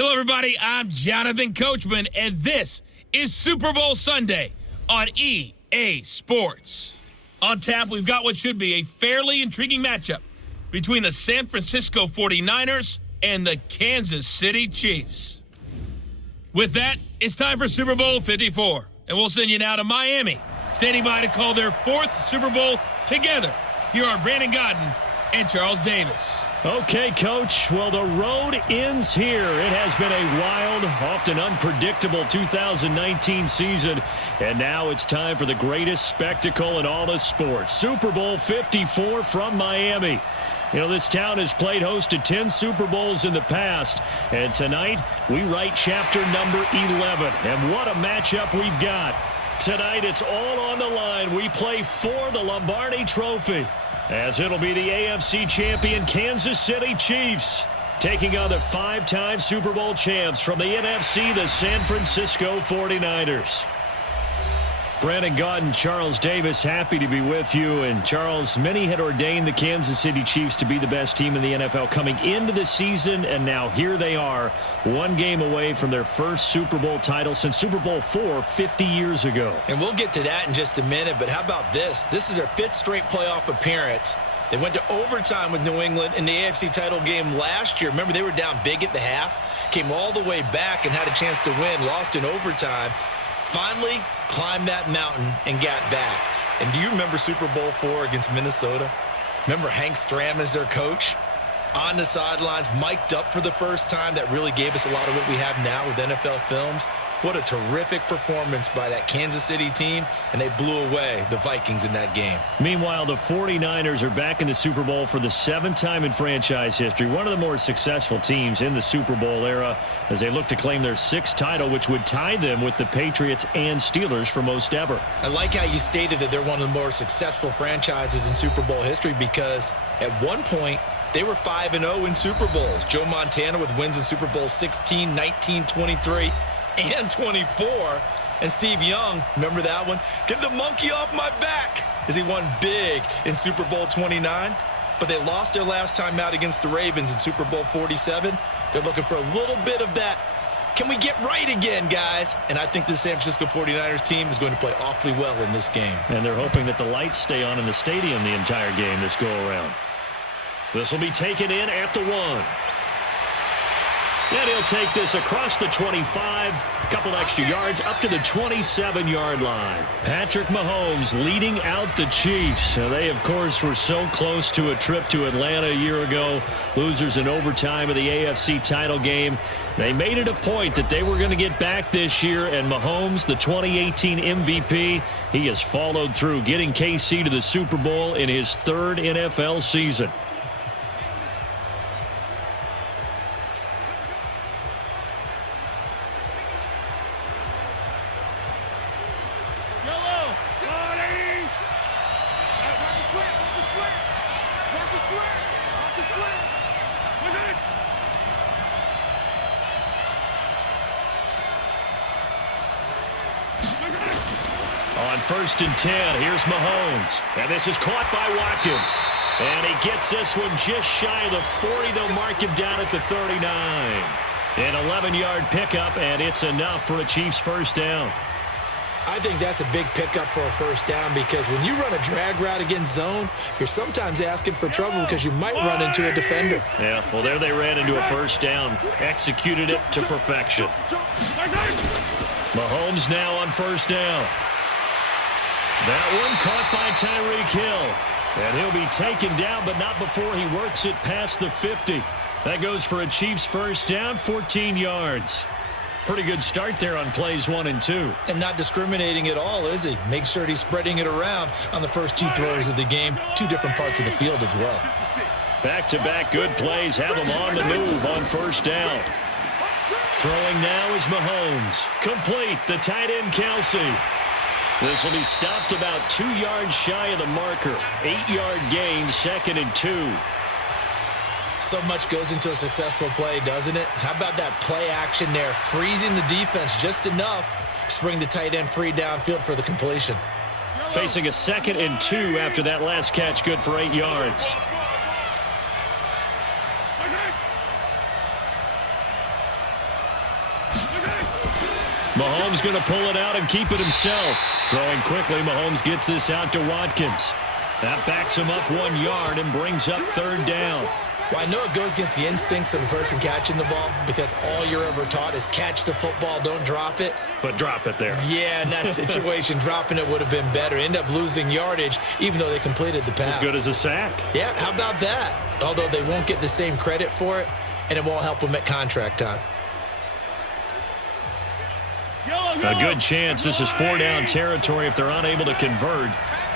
Hello, everybody. I'm Jonathan Coachman, and this is Super Bowl Sunday on EA Sports. On tap, we've got what should be a fairly intriguing matchup between the San Francisco 49ers and the Kansas City Chiefs. With that, it's time for Super Bowl 54, and we'll send you now to Miami, standing by to call their fourth Super Bowl together. Here are Brandon Godden and Charles Davis. Okay, Coach. Well, the road ends here. It has been a wild, often unpredictable 2019 season, and now it's time for the greatest spectacle in all of sports. Super Bowl 54 from Miami. You know, this town has played host to 10 Super Bowls in the past, and tonight we write chapter number 11. And what a matchup we've got. Tonight it's all on the line. We play for the Lombardi Trophy, as it'll be the AFC champion Kansas City Chiefs taking on the five-time Super Bowl champs from the NFC, the San Francisco 49ers. Brandon Godden, Charles Davis, happy to be with you. And Charles, many had ordained the Kansas City Chiefs to be the best team in the NFL coming into the season, and now here they are, one game away from their first Super Bowl title since Super Bowl IV 50 years ago. And we'll get to that in just a minute, but how about this? This is their fifth straight playoff appearance. They went to overtime with New England in the AFC title game last year. Remember, they were down big at the half, came all the way back and had a chance to win, lost in overtime. Finally climbed that mountain and got back. And do you remember Super Bowl IV against Minnesota? Remember Hank Stram as their coach? On the sidelines, mic'd up for the first time. That really gave us a lot of what we have now with NFL films. What a terrific performance by that Kansas City team, and they blew away the Vikings in that game. Meanwhile, the 49ers are back in the Super Bowl for the seventh time in franchise history, one of the more successful teams in the Super Bowl era, as they look to claim their sixth title, which would tie them with the Patriots and Steelers for most ever. I like how you stated that they're one of the more successful franchises in Super Bowl history, because at one point, they were 5-0 in Super Bowls. Joe Montana with wins in Super Bowl 16, 19, 23, and 24. And Steve Young, remember that one? Get the monkey off my back, as he won big in Super Bowl 29. But they lost their last time out against the Ravens in Super Bowl 47. They're looking for a little bit of that. Can we get right again, guys? And I think the San Francisco 49ers team is going to play awfully well in this game. And they're hoping that the lights stay on in the stadium the entire game this go-around. This will be taken in at the 1. And he'll take this across the 25, a couple extra yards up to the 27-yard line. Patrick Mahomes leading out the Chiefs. Now, they, of course, were so close to a trip to Atlanta a year ago. Losers in overtime of the AFC title game. They made it a point that they were going to get back this year, and Mahomes, the 2018 MVP, he has followed through, getting KC to the Super Bowl in his third NFL season. On 1st and 10, here's Mahomes. And this is caught by Watkins. And he gets this one just shy of the 40. They'll mark him down at the 39. An 11-yard pickup, and it's enough for a Chiefs first down. I think that's a big pickup for a first down, because when you run a drag route against zone, you're sometimes asking for trouble because you might run into a defender. Yeah, well, there they ran into a first down. Executed it to perfection. Mahomes now on first down. That one caught by Tyreek Hill. And he'll be taken down, but not before he works it past the 50. That goes for a Chiefs first down, 14 yards. Pretty good start there on plays 1 and 2. And not discriminating at all, is he? Make sure he's spreading it around on the first two throws of the game. Two different parts of the field as well. Back-to-back good plays have him on the move on first down. Throwing now is Mahomes. Complete, the tight end Kelsey. This will be stopped about 2 yards shy of the marker. 8-yard gain, 2nd and 2. So much goes into a successful play, doesn't it? How about that play action there, freezing the defense just enough to bring the tight end free downfield for the completion. Facing a 2nd and 2 after that last catch, good for 8 yards. Mahomes going to pull it out and keep it himself. Throwing quickly, Mahomes gets this out to Watkins. That backs him up 1 yard and brings up third down. Well, I know it goes against the instincts of the person catching the ball because all you're ever taught is catch the football, don't drop it. But drop it there. Yeah, in that situation, dropping it would have been better. End up losing yardage even though they completed the pass. As good as a sack. Yeah, how about that? Although they won't get the same credit for it, and it won't help them at contract time. A good chance this is 4-down territory if they're unable to convert.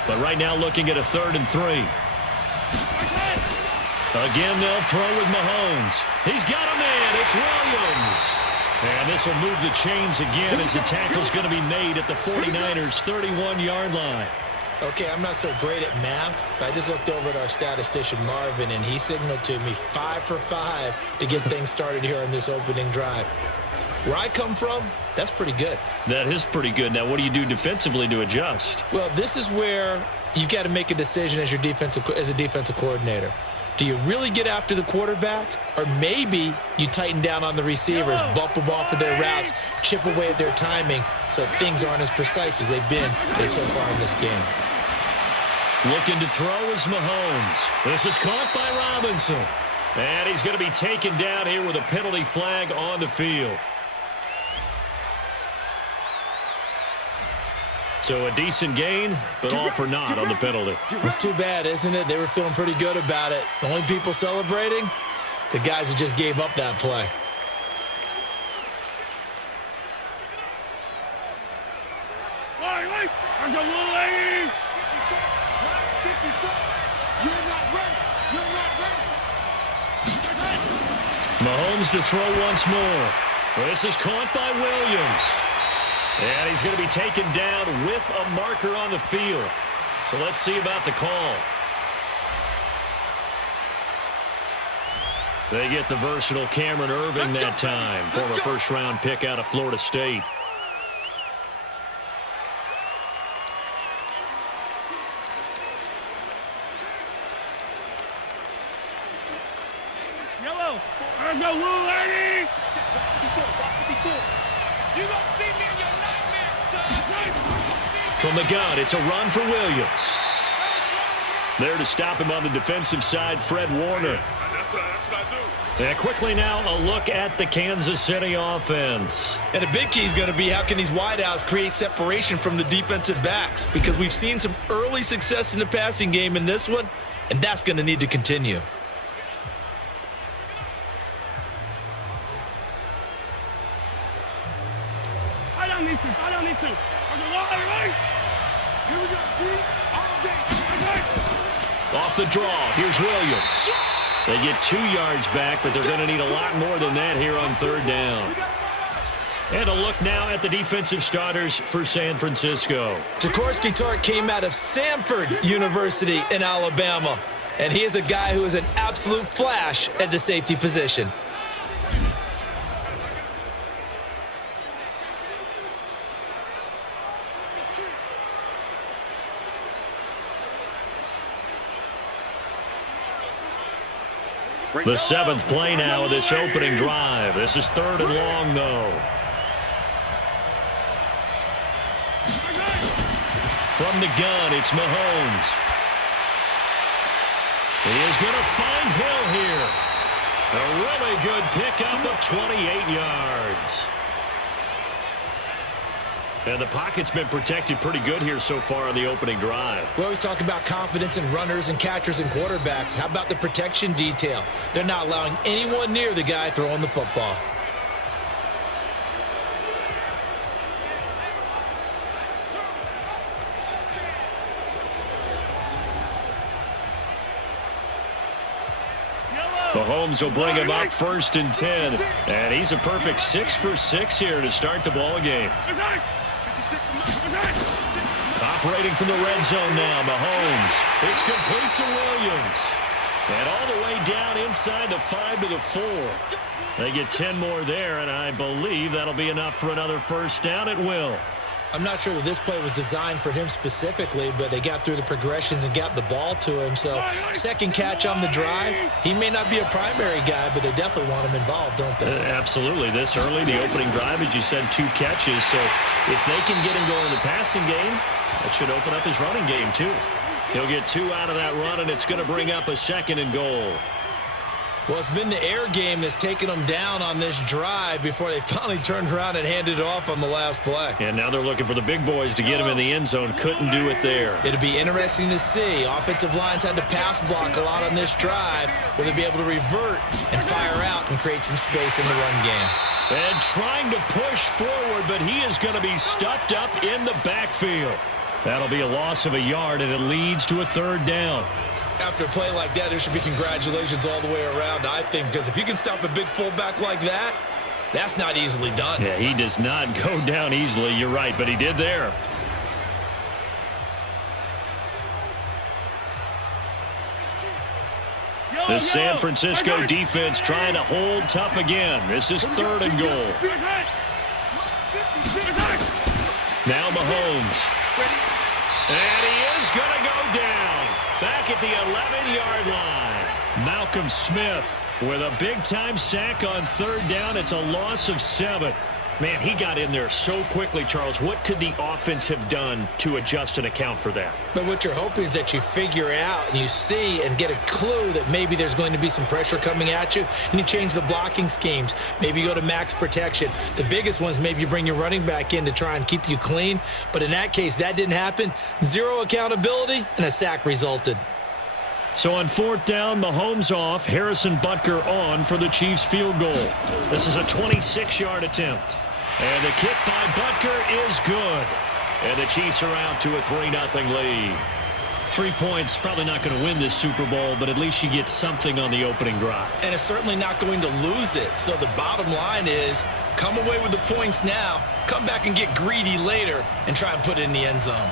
But right now looking at a 3rd and 3. Again, they'll throw with Mahomes. He's got a man. It's Williams. And this will move the chains again as the tackle's going to be made at the 49ers' 31-yard line. Okay, I'm not so great at math, but I just looked over at our statistician, Marvin, and he signaled to me 5 for 5 to get things started here on this opening drive. Where I come from, that's pretty good. That is pretty good. Now, what do you do defensively to adjust? Well, this is where you've got to make a decision as a defensive coordinator. Do you really get after the quarterback, or maybe you tighten down on the receivers, bump them off of their routes, chip away at their timing so things aren't as precise as they've been so far in this game? Looking to throw is Mahomes. This is caught by Robinson. And he's going to be taken down here with a penalty flag on the field. So a decent gain, but all for naught on the penalty. It's too bad, isn't it? They were feeling pretty good about it. The only people celebrating, the guys who just gave up that play. Mahomes to throw once more. This is caught by Williams. And he's going to be taken down with a marker on the field. So let's see about the call. They get the versatile Cameron Irving that time, former first-round pick out of Florida State. Yellow. There's no rule, lady. You don't see me in your nightmare, son. From the gun, it's a run for Williams. There to stop him on the defensive side, Fred Warner. That's what I do. And quickly now, a look at the Kansas City offense. And a big key is going to be how can these wideouts create separation from the defensive backs? Because we've seen some early success in the passing game in this one, and that's going to need to continue. Fight on these two. Right. Here we go, D, all day. Off the draw, here's Williams. They get 2 yards back, but they're going to need a lot more than that here on third down. And a look now at the defensive starters for San Francisco. Jaworski Tartt came out of Samford University in Alabama, and he is a guy who is an absolute flash at the safety position. The 7th play now of this opening drive. This is 3rd and long, though. From the gun, it's Mahomes. He is going to find Hill here. A really good pickup of 28 yards. And the pocket's been protected pretty good here so far on the opening drive. We always talk about confidence in runners and catchers and quarterbacks. How about the protection detail? They're not allowing anyone near the guy throwing the football. Mahomes will bring him up 1st and 10. And he's a perfect 6 for 6 here to start the ball game. Operating from the red zone now, Mahomes. It's complete to Williams. And all the way down inside the 5 to the 4. They get 10 more there, and I believe that'll be enough for another first down. It will. I'm not sure that this play was designed for him specifically, but they got through the progressions and got the ball to him. So second catch on the drive. He may not be a primary guy, but they definitely want him involved, don't they? Absolutely. This early, the opening drive, as you said, 2 catches. So if they can get him going in the passing game, that should open up his running game too. He'll get 2 out of that run, and it's going to bring up a 2nd and goal. Well, it's been the air game that's taken them down on this drive before they finally turned around and handed it off on the last play. And now they're looking for the big boys to get him in the end zone. Couldn't do it there. It'll be interesting to see. Offensive lines had to pass block a lot on this drive. Will they be able to revert and fire out and create some space in the run game? And trying to push forward, but he is going to be stuffed up in the backfield. That'll be a loss of a yard, and it leads to a 3rd down. After a play like that, there should be congratulations all the way around, I think, because if you can stop a big fullback like that, that's not easily done. Yeah, he does not go down easily. You're right, but he did there. The San Francisco defense trying to hold tough again. This is 3rd and goal. Now Mahomes. And he is going to go down. Back at the 11-yard line. Malcolm Smith with a big-time sack on 3rd down. It's a loss of 7. Man, he got in there so quickly, Charles. What could the offense have done to adjust and account for that? But what you're hoping is that you figure out and you see and get a clue that maybe there's going to be some pressure coming at you, and you change the blocking schemes. Maybe you go to max protection. The biggest ones, maybe you bring your running back in to try and keep you clean. But in that case, that didn't happen. 0 accountability, and a sack resulted. So on 4th down, Mahomes off, Harrison Butker on for the Chiefs field goal. This is a 26-yard attempt. And the kick by Butker is good. And the Chiefs are out to a 3-0 lead. 3 points, probably not going to win this Super Bowl, but at least you get something on the opening drive. And it's certainly not going to lose it. So the bottom line is, come away with the points now, come back and get greedy later, and try and put it in the end zone.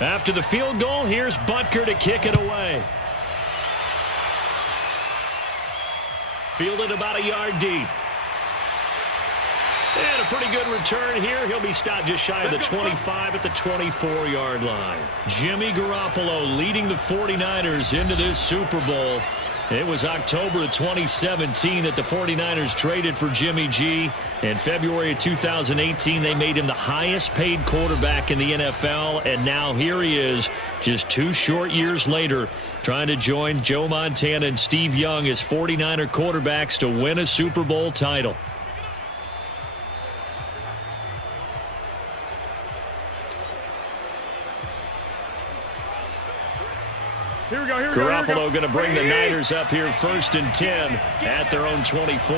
After the field goal, here's Butker to kick it away. Fielded about a yard deep. And a pretty good return here. He'll be stopped just shy of the 25 at the 24-yard line. Jimmy Garoppolo leading the 49ers into this Super Bowl. It was October of 2017 that the 49ers traded for Jimmy G. In February of 2018, they made him the highest-paid quarterback in the NFL. And now here he is, just 2 short years later, trying to join Joe Montana and Steve Young as 49er quarterbacks to win a Super Bowl title. Here we go, here we Garoppolo going to bring the Niners up here 1st and 10 at their own 24.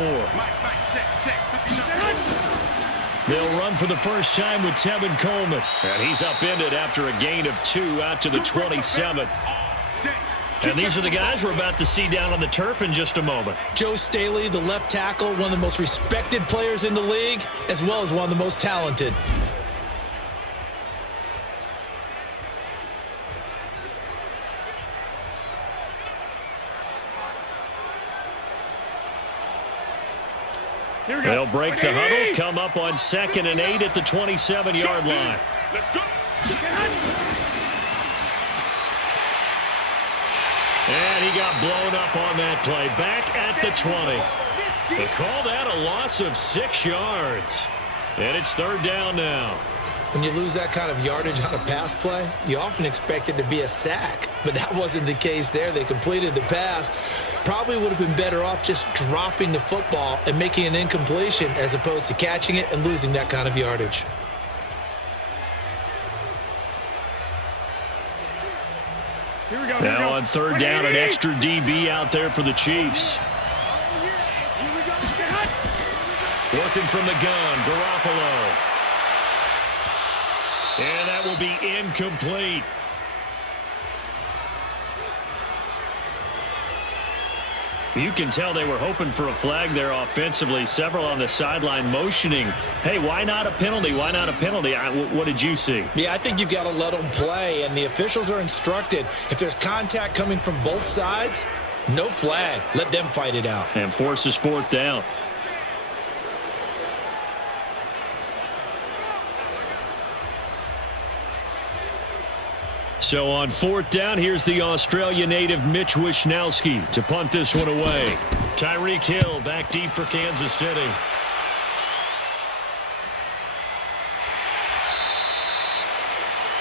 They'll run for the first time with Tevin Coleman. And he's upended after a gain of 2 out to the 27. And these are the guys we're about to see down on the turf in just a moment. Joe Staley, the left tackle, one of the most respected players in the league, as well as one of the most talented. They'll break the huddle, come up on 2nd and 8 at the 27-yard line. Let's go. And he got blown up on that play. Back at the 20. They call that a loss of 6 yards. And it's 3rd down now. When you lose that kind of yardage on a pass play, you often expect it to be a sack. But that wasn't the case there. They completed the pass. Probably would have been better off just dropping the football and making an incompletion as opposed to catching it and losing that kind of yardage. Here we go. Now on 3rd down, an extra DB out there for the Chiefs. Working from the gun, Garoppolo. And that will be incomplete. You can tell they were hoping for a flag there offensively. Several on the sideline motioning, hey, why not a penalty? Why not a penalty? What did you see? Yeah, I think you've got to let them play, and the officials are instructed. If there's contact coming from both sides, no flag. Let them fight it out. And forces fourth down. So on fourth down, here's the Australia native Mitch Wishnowsky to punt this one away. Tyreek Hill back deep for Kansas City.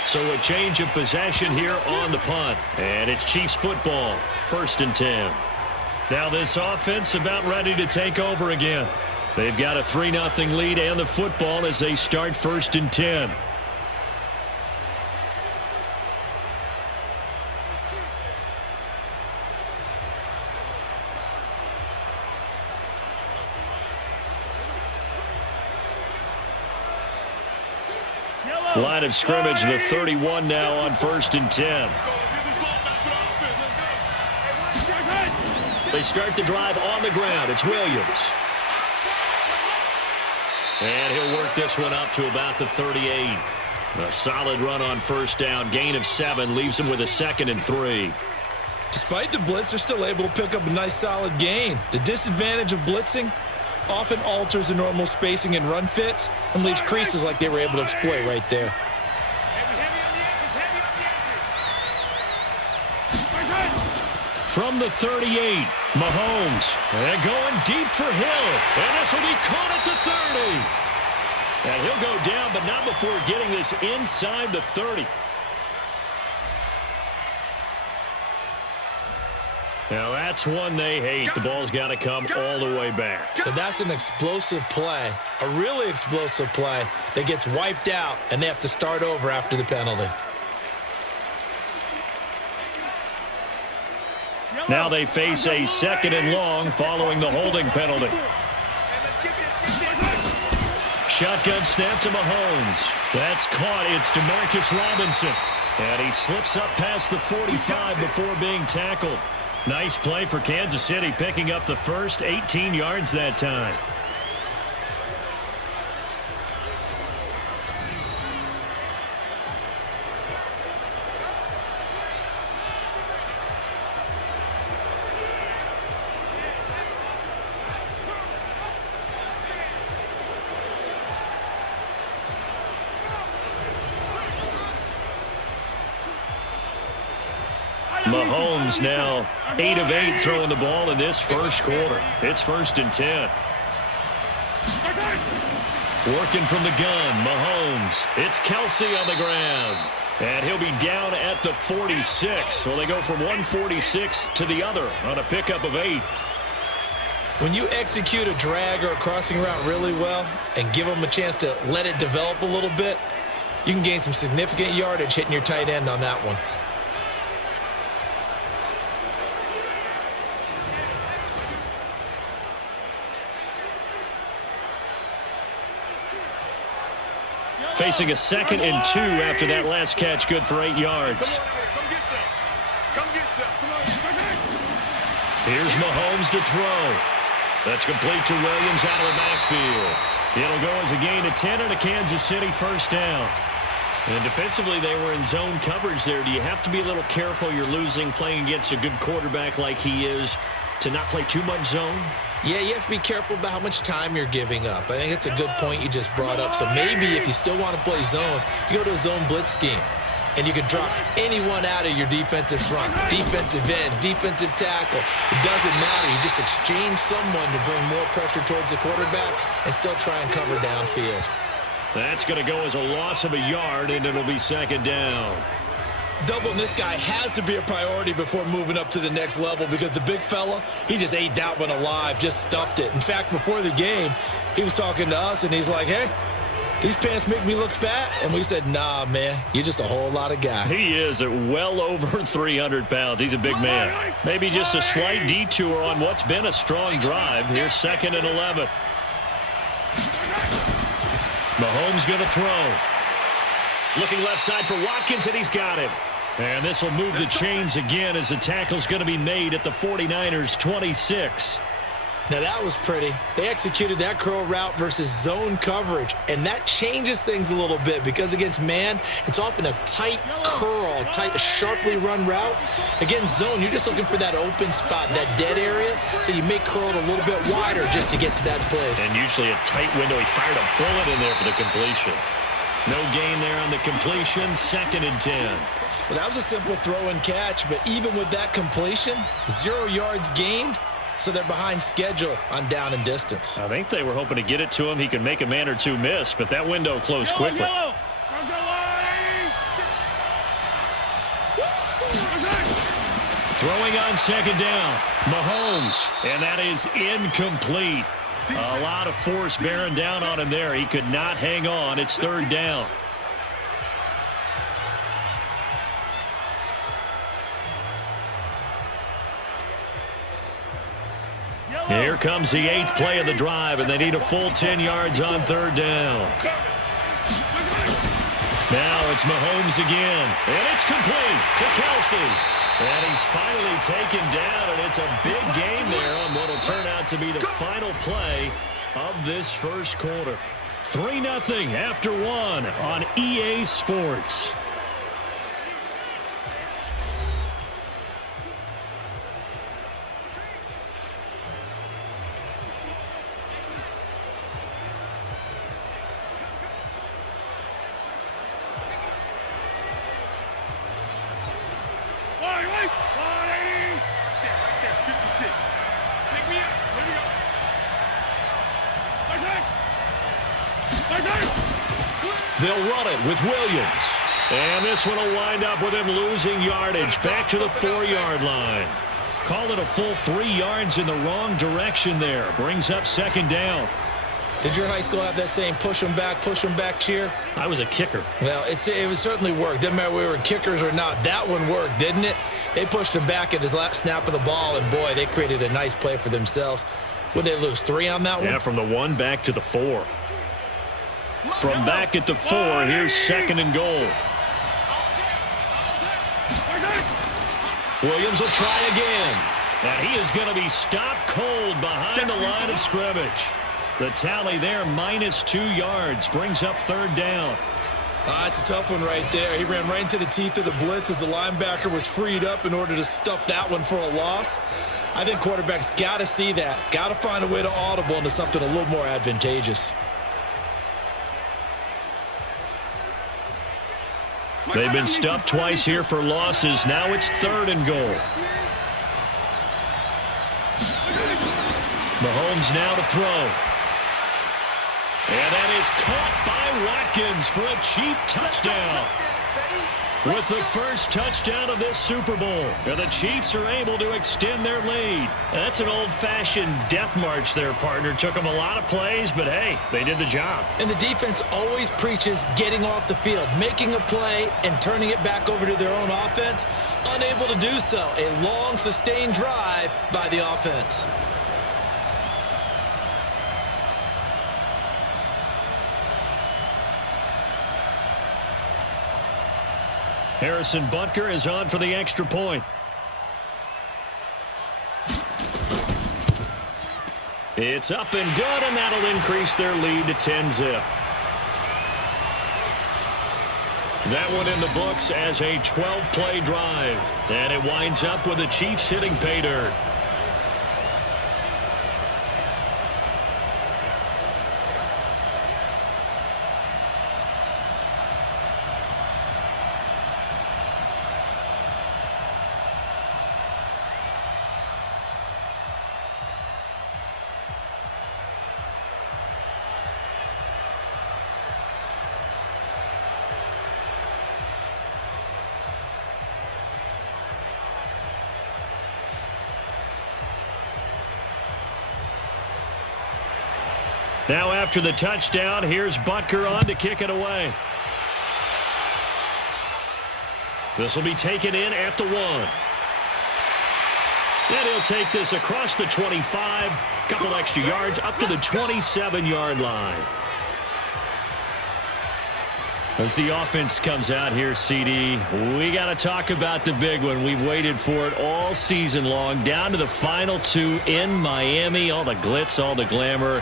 So a change of possession here on the punt. And it's Chiefs football, 1st and 10. Now this offense about ready to take over again. They've got a 3-0 lead and the football as they start 1st and 10. Line of scrimmage, the 31 now on 1st and 10. They start the drive on the ground. It's Williams. And he'll work this one up to about the 38. A solid run on 1st down. Gain of 7 leaves him with a 2nd and 3. Despite the blitz, they're still able to pick up a nice solid gain. The disadvantage of blitzing often alters the normal spacing and run fits and leaves creases like they were able to exploit right there. From the 38, Mahomes. And going deep for Hill. And this will be caught at the 30. And he'll go down, but not before getting this inside the 30. Now that's one they hate. The ball's got to come all the way back. So that's an explosive play, a really explosive play that gets wiped out, and they have to start over after the penalty. Now they face a 2nd and long following the holding penalty. Shotgun snap to Mahomes. That's caught. It's Demarcus Robinson. And he slips up past the 45 before being tackled. Nice play for Kansas City, picking up the first 18 yards that time. Mahomes now 8 of 8 throwing the ball in this first quarter. It's 1st and 10. Working from the gun, Mahomes. It's Kelsey on the ground. And he'll be down at the 46. So they go from 146 to the other on a pickup of 8. When you execute a drag or a crossing route really well and give them a chance to let it develop a little bit, you can gain some significant yardage hitting your tight end on that one. Facing a 2nd and 2 after that last catch, good for 8 yards. Here's Mahomes to throw. That's complete to Williams out of the backfield. It'll go as a gain of 10 and a Kansas City 1st down. And defensively, they were in zone coverage there. Do you have to be a little careful? You're losing, playing against a good quarterback like he is, to not play too much zone? Yeah, you have to be careful about how much time you're giving up. I think it's a good point you just brought up. So maybe if you still want to play zone, you go to a zone blitz scheme. And you can drop anyone out of your defensive front, defensive end, defensive tackle. It doesn't matter. You just exchange someone to bring more pressure towards the quarterback and still try and cover downfield. That's going to go as a loss of a yard, and it'll be 2nd down. Doubling this guy has to be a priority before moving up to the next level because the big fella, he just ate that one alive, just stuffed it. In fact, before the game, he was talking to us, and he's like, hey, these pants make me look fat. And we said, nah, man, you're just a whole lot of guy. He is at well over 300 pounds. He's a big man. Maybe just a slight detour on what's been a strong drive. Here's 2nd and 11. Mahomes going to throw. Looking left side for Watkins, and he's got him. And this will move the chains again as the tackle's going to be made at the 49ers 26. Now that was pretty. They executed that curl route versus zone coverage, and that changes things a little bit because against man, it's often a tight curl, tight, sharply run route. Against zone, you're just looking for that open spot, that dead area, so you may curl it a little bit wider just to get to that place. And usually a tight window. He fired a bullet in there for the completion. No gain there on the completion, 2nd and 10. Well, that was a simple throw and catch, but even with that completion, 0 yards gained. So they're behind schedule on down and distance. I think they were hoping to get it to him. He could make a man or two miss, but that window closed quickly. Throwing on 2nd down, Mahomes, and that is incomplete. A lot of force bearing down on him there. He could not hang on. It's 3rd down. Here comes the 8th play of the drive, and they need a full 10 yards on 3rd down. Now it's Mahomes again, and it's complete to Kelsey. And he's finally taken down, and it's a big game there on what will turn out to be the final play of this first quarter. 3-0 after 1 on EA Sports. They'll run it with Williams. And this one will wind up with him losing yardage back to the 4-yard line. Call it a full 3 yards in the wrong direction there. Brings up 2nd down. Did your high school have that saying, push them back cheer? I was a kicker. Well, it certainly worked. Didn't matter whether we were kickers or not. That one worked, didn't it? They pushed him back at his last snap of the ball, and boy, they created a nice play for themselves. Would they lose 3 on that one? Yeah, from the 1 back to the 4. From back at the 4, here's 2nd and goal. Williams will try again. And he is going to be stopped cold behind the line of scrimmage. The tally there, -2 yards, brings up 3rd down. That's a tough one right there. He ran right into the teeth of the blitz as the linebacker was freed up in order to stuff that one for a loss. I think quarterbacks got to see that. Got to find a way to audible into something a little more advantageous. They've been stuffed twice here for losses. Now it's 3rd and goal. Mahomes now to throw. And that is caught by Watkins for a Chief touchdown. With the first touchdown of this Super Bowl. And the Chiefs are able to extend their lead. That's an old-fashioned death march there, partner. Took them a lot of plays, but hey, they did the job. And the defense always preaches getting off the field, making a play, and turning it back over to their own offense. Unable to do so. A long, sustained drive by the offense. Harrison Butker is on for the extra point. It's up and good, and that'll increase their lead to 10-zip. That one in the books as a 12-play drive. And it winds up with the Chiefs hitting pay dirt. Now after the touchdown, here's Butker on to kick it away. This will be taken in at the 1. And he'll take this across the 25, couple extra yards up to the 27-yard line. As the offense comes out here, CD, we got to talk about the big one. We've waited for it all season long, down to the final two in Miami. All the glitz, all the glamour.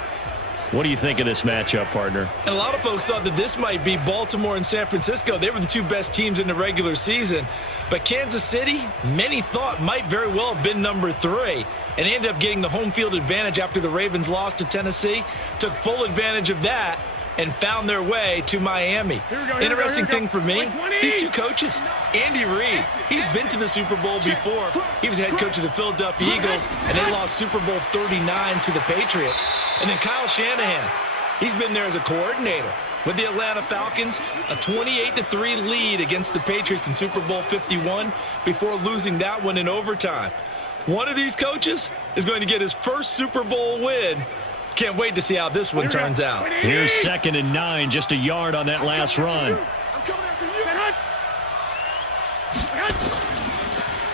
What do you think of this matchup, partner? And a lot of folks thought that this might be Baltimore and San Francisco. They were the two best teams in the regular season. But Kansas City, many thought might very well have been number 3. And they ended up getting the home field advantage after the Ravens lost to Tennessee. Took full advantage of that and found their way to Miami. Interesting thing for me, these two coaches, Andy Reid, he's been to the Super Bowl before. He was head coach of the Philadelphia Eagles, and they lost Super Bowl 39 to the Patriots. And then Kyle Shanahan, he's been there as a coordinator with the Atlanta Falcons, a 28-3 lead against the Patriots in Super Bowl 51 before losing that one in overtime. One of these coaches is going to get his first Super Bowl win. Can't wait to see how this one turns out. Here's 2nd and 9, just a yard on that last run.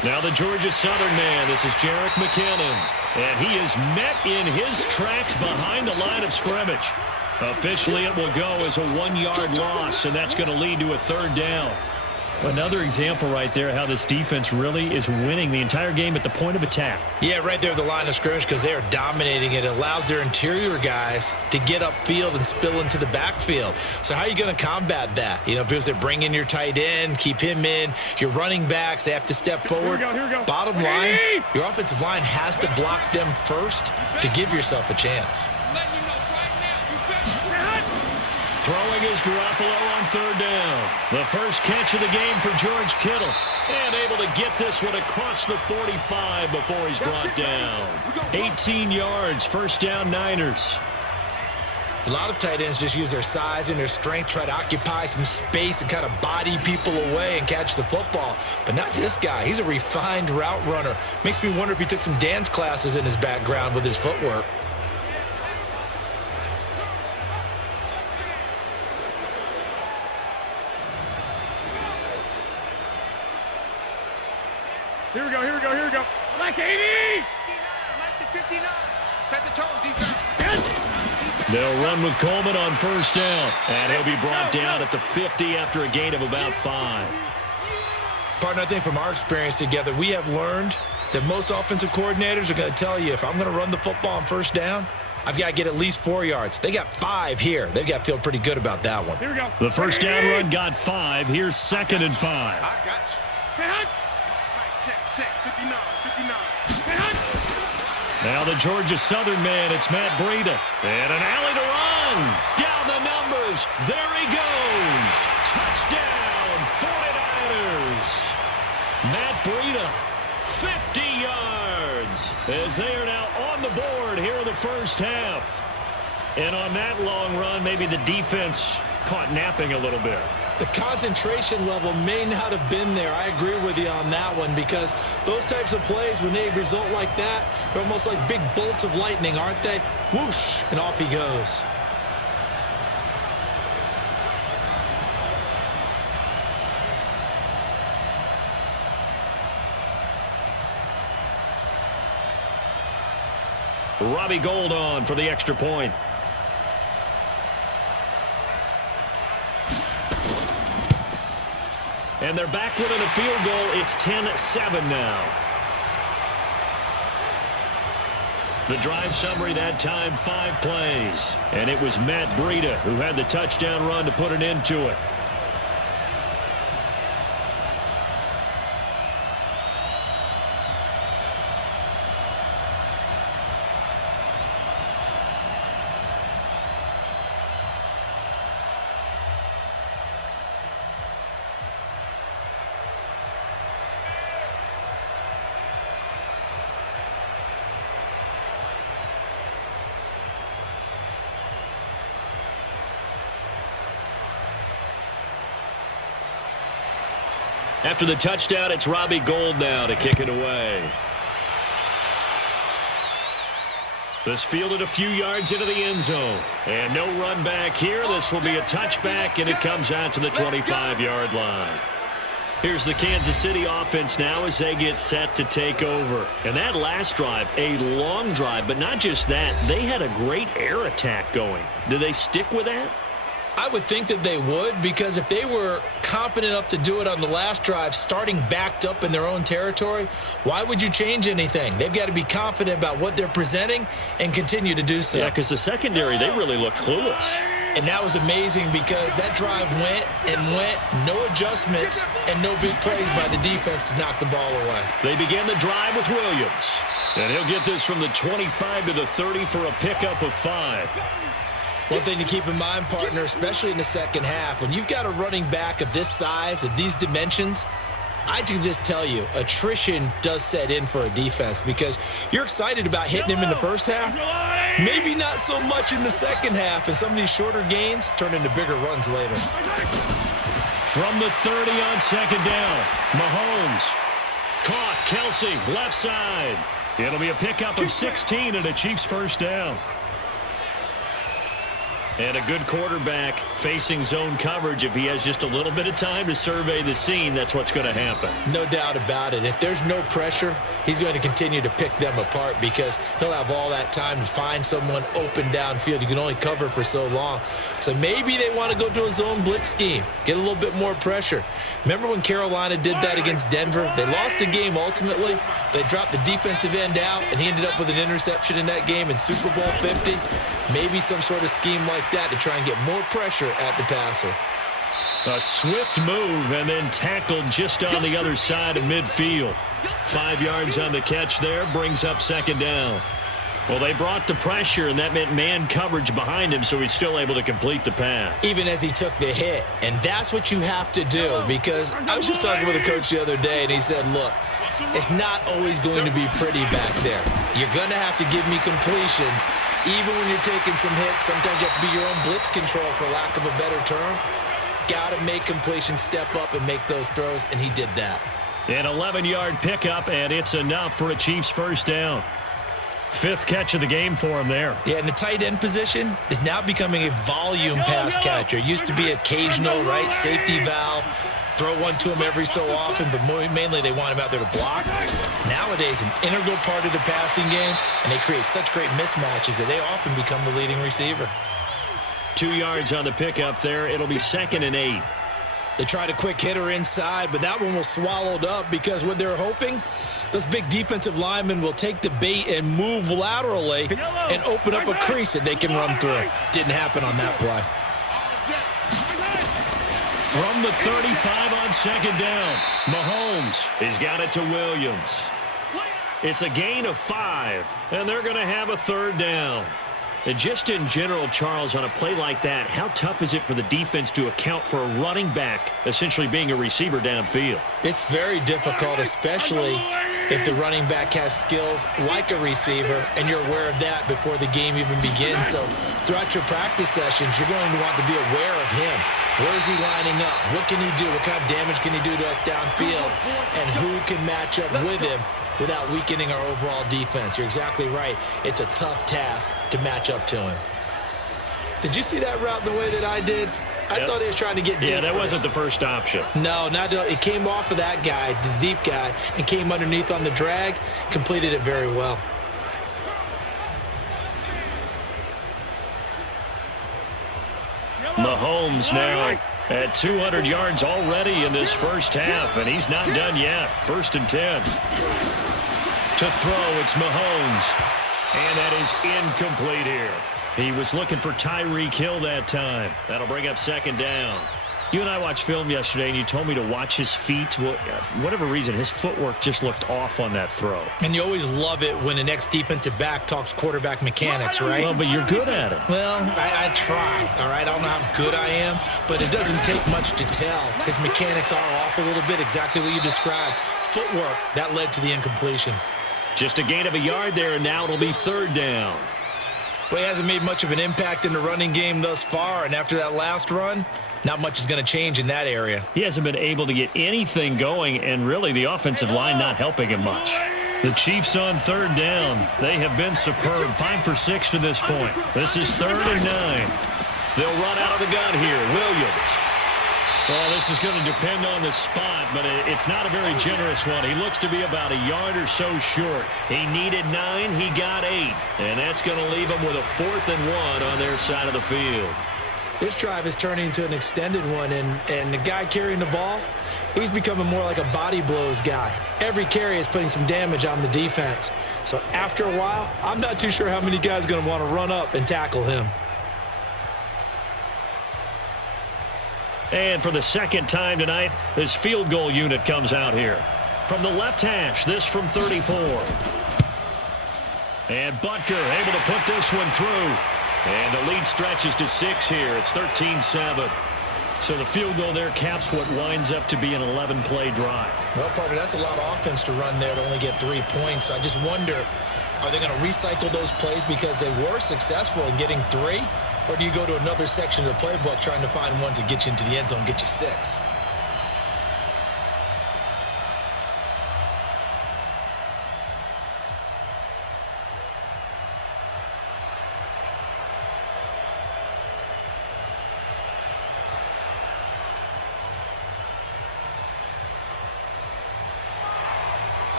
Now the Georgia Southern man, this is Jerick McKinnon. And he is met in his tracks behind the line of scrimmage. Officially, it will go as a 1-yard loss, and that's going to lead to a 3rd down. Another example right there how this defense really is winning the entire game at the point of attack. Yeah, right there at the line of scrimmage because they are dominating it. It allows their interior guys to get upfield and spill into the backfield. So how are you going to combat that? You know, because they're bringing your tight end, keep him in. Your running backs, they have to step forward. Here we go. Bottom line, your offensive line has to block them first to give yourself a chance. Throwing is Garoppolo on 3rd down. The first catch of the game for George Kittle. And able to get this one across the 45 before he's brought down. 18 yards, 1st down Niners. A lot of tight ends just use their size and their strength, try to occupy some space and kind of body people away and catch the football. But not this guy. He's a refined route runner. Makes me wonder if he took some dance classes in his background with his footwork. Here we go. Like 80! Like the 59. Set the tone, defense. Yes. They'll run with Coleman on 1st down. And he'll be brought down at the 50 after a gain of about 5. Partner, I think from our experience together, we have learned that most offensive coordinators are going to tell you if I'm going to run the football on 1st down, I've got to get at least 4 yards. They got 5 here. They've got to feel pretty good about that one. Here we go. The 1st down run got 5. Here's 2nd and 5. I got you. Check. 59. Now the Georgia Southern man, it's Matt Breida. And an alley to run. Down the numbers. There he goes. Touchdown, 49ers. Matt Breida, 50 yards. As they are now on the board here in the 1st half. And on that long run, maybe the defense caught napping a little bit. The concentration level may not have been there. I agree with you on that one because those types of plays, when they result like that, they're almost like big bolts of lightning, aren't they? Whoosh, and off he goes. Robbie Gould on for the extra point. And they're back within a field goal. It's 10-7 now. The drive summary that time, 5 plays. And it was Matt Breida who had the touchdown run to put an end to it. After the touchdown, it's Robbie Gould now to kick it away. This fielded a few yards into the end zone. And no run back here. This will be a touchback, and it comes out to the 25-yard line. Here's the Kansas City offense now as they get set to take over. And that last drive, a long drive, but not just that. They had a great air attack going. Do they stick with that? I would think that they would, because if they were competent enough to do it on the last drive, starting backed up in their own territory, why would you change anything? They've got to be confident about what they're presenting and continue to do so. Yeah, because the secondary, they really looked clueless. And that was amazing because that drive went and went, no adjustments and no big plays by the defense to knock the ball away. They begin the drive with Williams. And he'll get this from the 25 to the 30 for a pickup of 5. One thing to keep in mind, partner, especially in the second half, when you've got a running back of this size, of these dimensions, I can just tell you, attrition does set in for a defense because you're excited about hitting him in the first half. Maybe not so much in the second half, and some of these shorter gains turn into bigger runs later. From the 30 on second down, Mahomes. Caught, Kelsey, left side. It'll be a pickup of 16 and a Chiefs first down. And a good quarterback facing zone coverage. If he has just a little bit of time to survey the scene, that's what's going to happen. No doubt about it. If there's no pressure, he's going to continue to pick them apart because he'll have all that time to find someone open downfield. You can only cover for so long. So maybe they want to go to a zone blitz scheme, get a little bit more pressure. Remember when Carolina did that against Denver? They lost the game ultimately. They dropped the defensive end out, and he ended up with an interception in that game in Super Bowl 50. Maybe some sort of scheme like that to try and get more pressure at the passer. A swift move and then tackled just on the other side of midfield. 5 yards on the catch there, brings up second down. Well, they brought the pressure, and that meant man coverage behind him, so he's still able to complete the pass. Even as he took the hit, and that's what you have to do, because I was just talking with a coach the other day, and he said, look, it's not always going to be pretty back there. You're going to have to give me completions. Even when you're taking some hits, sometimes you have to be your own blitz control, for lack of a better term. Got to make completions, step up, and make those throws, and he did that. An 11-yard pickup, and it's enough for a Chiefs first down. 5th catch of the game for him there. Yeah, and the tight end position is now becoming a volume pass catcher. It used to be occasional, right, safety valve. Throw one to him every so often, but mainly they want him out there to block. Nowadays, an integral part of the passing game, and they create such great mismatches that they often become the leading receiver. 2 yards on the pickup there. It'll be 2nd and 8. They tried a quick hitter inside, but that one was swallowed up because what they're hoping, those big defensive linemen will take the bait and move laterally and open up a crease that they can run through. Didn't happen on that play. From the 35 on second down, Mahomes has got it to Williams. It's a gain of 5, and they're going to have a third down. And just in general, Charles, on a play like that, how tough is it for the defense to account for a running back essentially being a receiver downfield? It's very difficult, especially if the running back has skills like a receiver, and you're aware of that before the game even begins. So throughout your practice sessions, you're going to want to be aware of him. Where is he lining up? What can he do? What kind of damage can he do to us downfield? And who can match up with him without weakening our overall defense? You're exactly right. It's a tough task to match up to him. Did you see that route the way that I did? I thought he was trying to get deep. Yeah, that wasn't the first option. No, it came off of that guy, the deep guy, and came underneath on the drag, completed it very well. Mahomes now at 200 yards already in this first half, and he's not done yet. 1st and 10. To throw, it's Mahomes. And that is incomplete here. He was looking for Tyreek Hill that time. That'll bring up second down. You and I watched film yesterday, and you told me to watch his feet. Well, for whatever reason, his footwork just looked off on that throw. And you always love it when an ex-defensive back talks quarterback mechanics, right? Well, but you're good at it. Well, I try, all right? I don't know how good I am, but it doesn't take much to tell. His mechanics are off a little bit, exactly what you described. Footwork, that led to the incompletion. Just a gain of a yard there, and now it'll be third down. Well, he hasn't made much of an impact in the running game thus far, and after that last run, not much is going to change in that area. He hasn't been able to get anything going, and really the offensive line not helping him much. The Chiefs on third down. They have been superb. 5 for 6 to this point. This is 3rd and 9. They'll run out of the gun here. Williams. Well, this is going to depend on the spot, but it's not a very generous one. He looks to be about a yard or so short. He needed 9. He got 8. And that's going to leave him with a 4th and 1 on their side of the field. This drive is turning into an extended one, and the guy carrying the ball, he's becoming more like a body blows guy. Every carry is putting some damage on the defense. So after a while, I'm not too sure how many guys are going to want to run up and tackle him. And for the second time tonight, this field goal unit comes out here. From the left hash, this from 34. And Butker able to put this one through. And the lead stretches to 6 here. It's 13-7. So the field goal there caps what winds up to be an 11-play drive. Well, partner, that's a lot of offense to run there to only get 3 points. So I just wonder, are they going to recycle those plays because they were successful in getting 3? Or do you go to another section of the playbook trying to find ones that get you into the end zone, get you 6?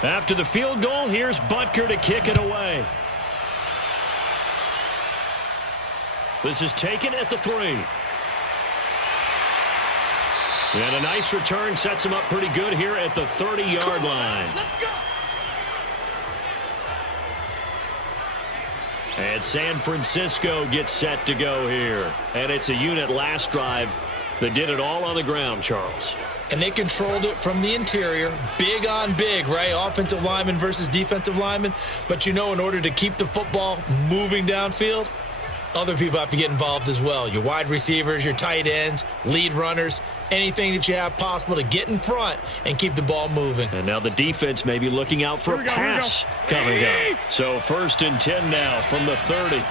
After the field goal, here's Butker to kick it away. This is taken at the 3. And a nice return sets him up pretty good here at the 30-yard line. And San Francisco gets set to go here. And it's a unit last drive that did it all on the ground, Charles. And they controlled it from the interior, big on big, right? Offensive lineman versus defensive lineman. But, you know, in order to keep the football moving downfield, other people have to get involved as well. Your wide receivers, your tight ends, lead runners, anything that you have possible to get in front and keep the ball moving. And now the defense may be looking out for a pass coming up. So 1st and 10 now from the 30.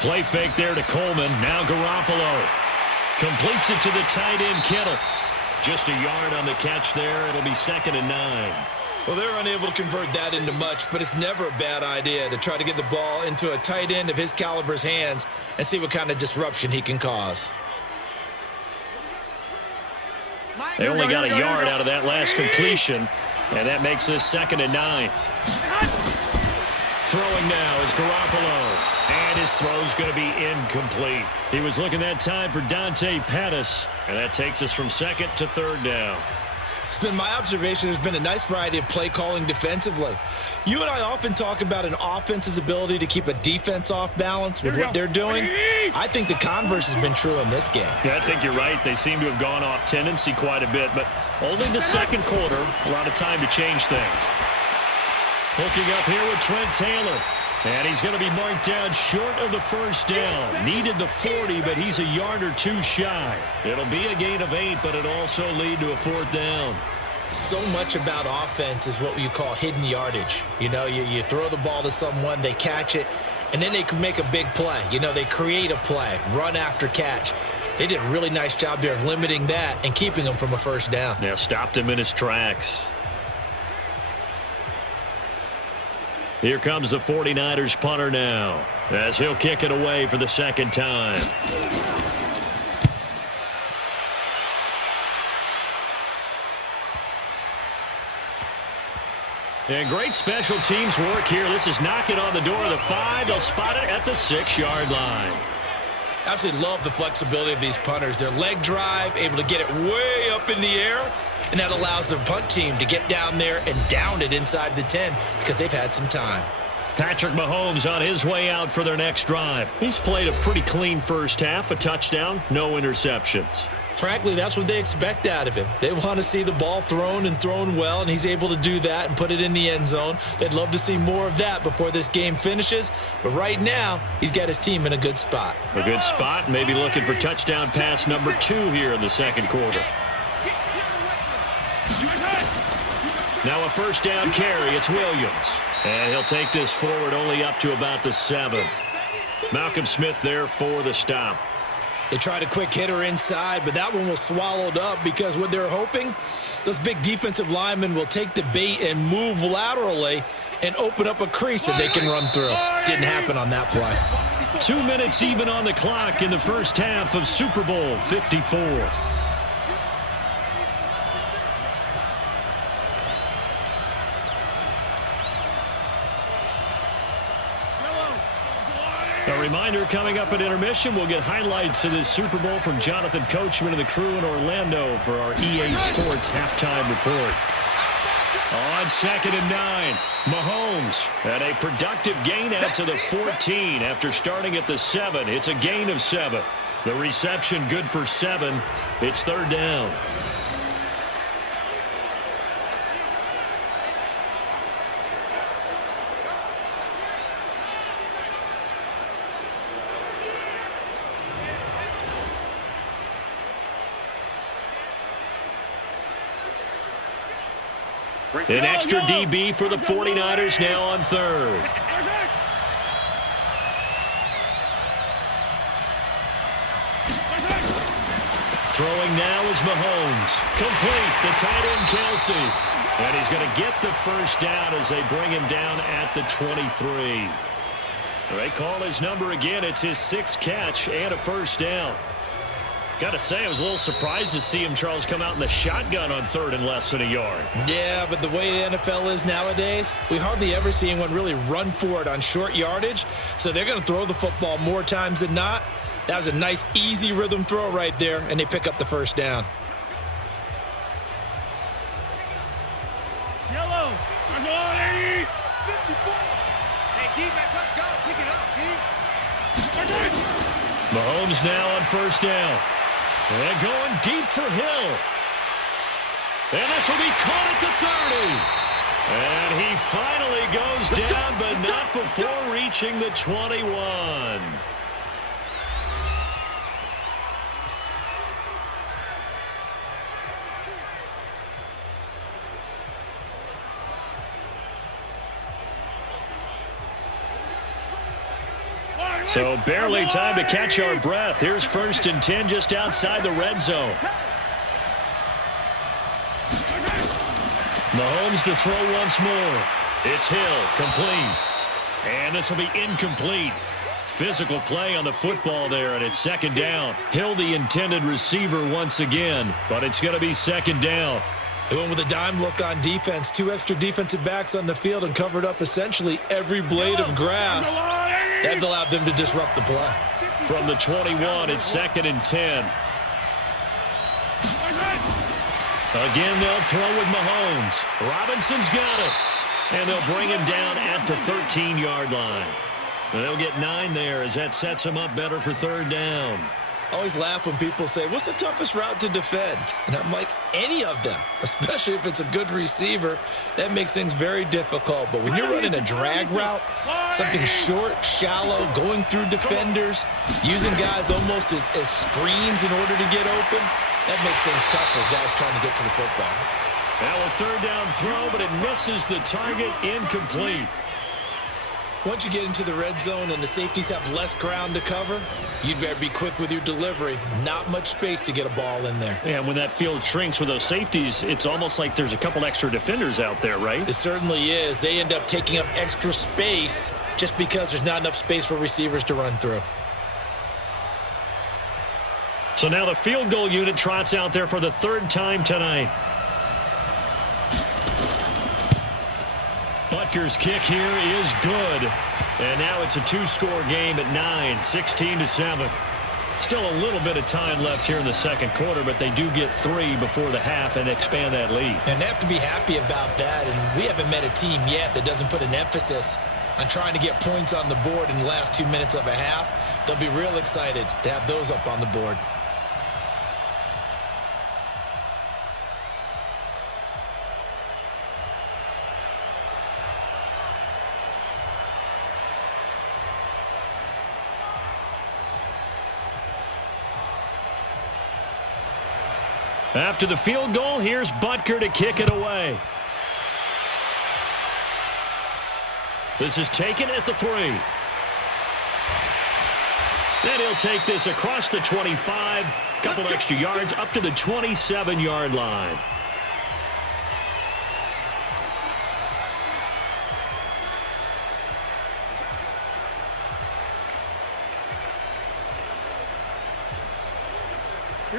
Play fake there to Coleman. Now Garoppolo completes it to the tight end, Tittle. Just a yard on the catch there. It'll be 2nd and 9. Well, they're unable to convert that into much, but it's never a bad idea to try to get the ball into a tight end of his caliber's hands and see what kind of disruption he can cause. They only got a yard out of that last completion, and that makes this 2nd and 9. Throwing now is Garoppolo. And his throw's going to be incomplete. He was looking that time for Dante Pettis. And that takes us from 2nd to 3rd down. It's been my observation there's been a nice variety of play calling defensively. You and I often talk about an offense's ability to keep a defense off balance with what they're doing. I think the converse has been true in this game. Yeah, I think you're right. They seem to have gone off tendency quite a bit, but only the 2nd quarter, a lot of time to change things. Hooking up here with Trent Taylor. And he's going to be marked down short of the 1st down. Needed the 40, but he's a yard or 2 shy. It'll be a gain of 8, but it'll also lead to a 4th down. So much about offense is what you call hidden yardage. You know, you throw the ball to someone, they catch it, and then they can make a big play. You know, they create a play, run after catch. They did a really nice job there of limiting that and keeping him from a 1st down. Yeah, stopped him in his tracks. Here comes the 49ers punter now, as he'll kick it away for the 2nd time. And great special teams work here. This is knocking on the door of the 5. They'll spot it at the 6-yard line. Absolutely love the flexibility of these punters. Their leg drive, able to get it way up in the air, and that allows their punt team to get down there and down it inside the 10 because they've had some time. Patrick Mahomes on his way out for their next drive. He's played a pretty clean 1st half, a touchdown, no interceptions. Frankly, that's what they expect out of him. They want to see the ball thrown and thrown well, and he's able to do that and put it in the end zone. They'd love to see more of that before this game finishes, but right now, he's got his team in a good spot. A good spot, maybe looking for touchdown pass number 2 here in the 2nd quarter. Now a 1st down carry, it's Williams. And he'll take this forward only up to about the 7. Malcolm Smith there for the stop. They tried a quick hitter inside, but that one was swallowed up because what they're hoping, those big defensive linemen will take the bait and move laterally and open up a crease that they can run through. Didn't happen on that play. 2 minutes even on the clock in the 1st half of Super Bowl 54. A reminder, coming up at intermission, we'll get highlights of this Super Bowl from Jonathan Coachman and the crew in Orlando for our EA Sports halftime report. On 2nd and 9, Mahomes had a productive gain out to the 14 after starting at the 7. It's a gain of 7. The reception good for 7. It's 3rd down. An extra DB for the 49ers now on 3rd. Throwing now is Mahomes. Complete. The tight end, Kelsey. And he's going to get the first down as they bring him down at the 23. They call his number again. It's his 6th catch and a first down. Got to say, I was a little surprised to see him, Charles, come out in the shotgun on 3rd and less than a yard. Yeah, but the way the NFL is nowadays, we hardly ever see anyone really run for it on short yardage. So they're going to throw the football more times than not. That was a nice, easy rhythm throw right there, and they pick up the first down. Yellow. I'm going 54. Hey, defense, let's go. Pick it up, D. Mahomes now on first down. And going deep for Hill. And this will be caught at the 30. And he finally goes down, but not before reaching the 21. So barely time to catch our breath. Here's 1st and 10 just outside the red zone. Mahomes to throw once more. It's Hill, complete. And this will be incomplete. Physical play on the football there, and it's 2nd down. Hill, the intended receiver once again, but it's going to be 2nd down. They went with a dime look on defense. 2 extra defensive backs on the field and covered up essentially every blade of grass. That allowed them to disrupt the play. From the 21, it's 2nd and 10. Again, they'll throw with Mahomes. Robinson's got it. And they'll bring him down at the 13-yard line. And they'll get 9 there as that sets him up better for 3rd down. I always laugh when people say, what's the toughest route to defend? And I'm like, any of them, especially if it's a good receiver. That makes things very difficult. But when you're running a drag route, something short, shallow, going through defenders, using guys almost as screens in order to get open, that makes things tough for guys trying to get to the football. Now a 3rd down throw, but it misses the target, incomplete. Once you get into the red zone and the safeties have less ground to cover, you'd better be quick with your delivery. Not much space to get a ball in there. Yeah, when that field shrinks with those safeties, it's almost like there's a couple extra defenders out there, right? It certainly is. They end up taking up extra space just because there's not enough space for receivers to run through. So now the field goal unit trots out there for the 3rd time tonight. Butker's kick here is good. And now it's a 2-score game at 9, 16-7. Still a little bit of time left here in the 2nd quarter, but they do get 3 before the half and expand that lead. And they have to be happy about that. And we haven't met a team yet that doesn't put an emphasis on trying to get points on the board in the last 2 minutes of a half. They'll be real excited to have those up on the board. After the field goal, here's Butker to kick it away. This is taken at the 3. Then he'll take this across the 25, couple extra yards up to the 27-yard line.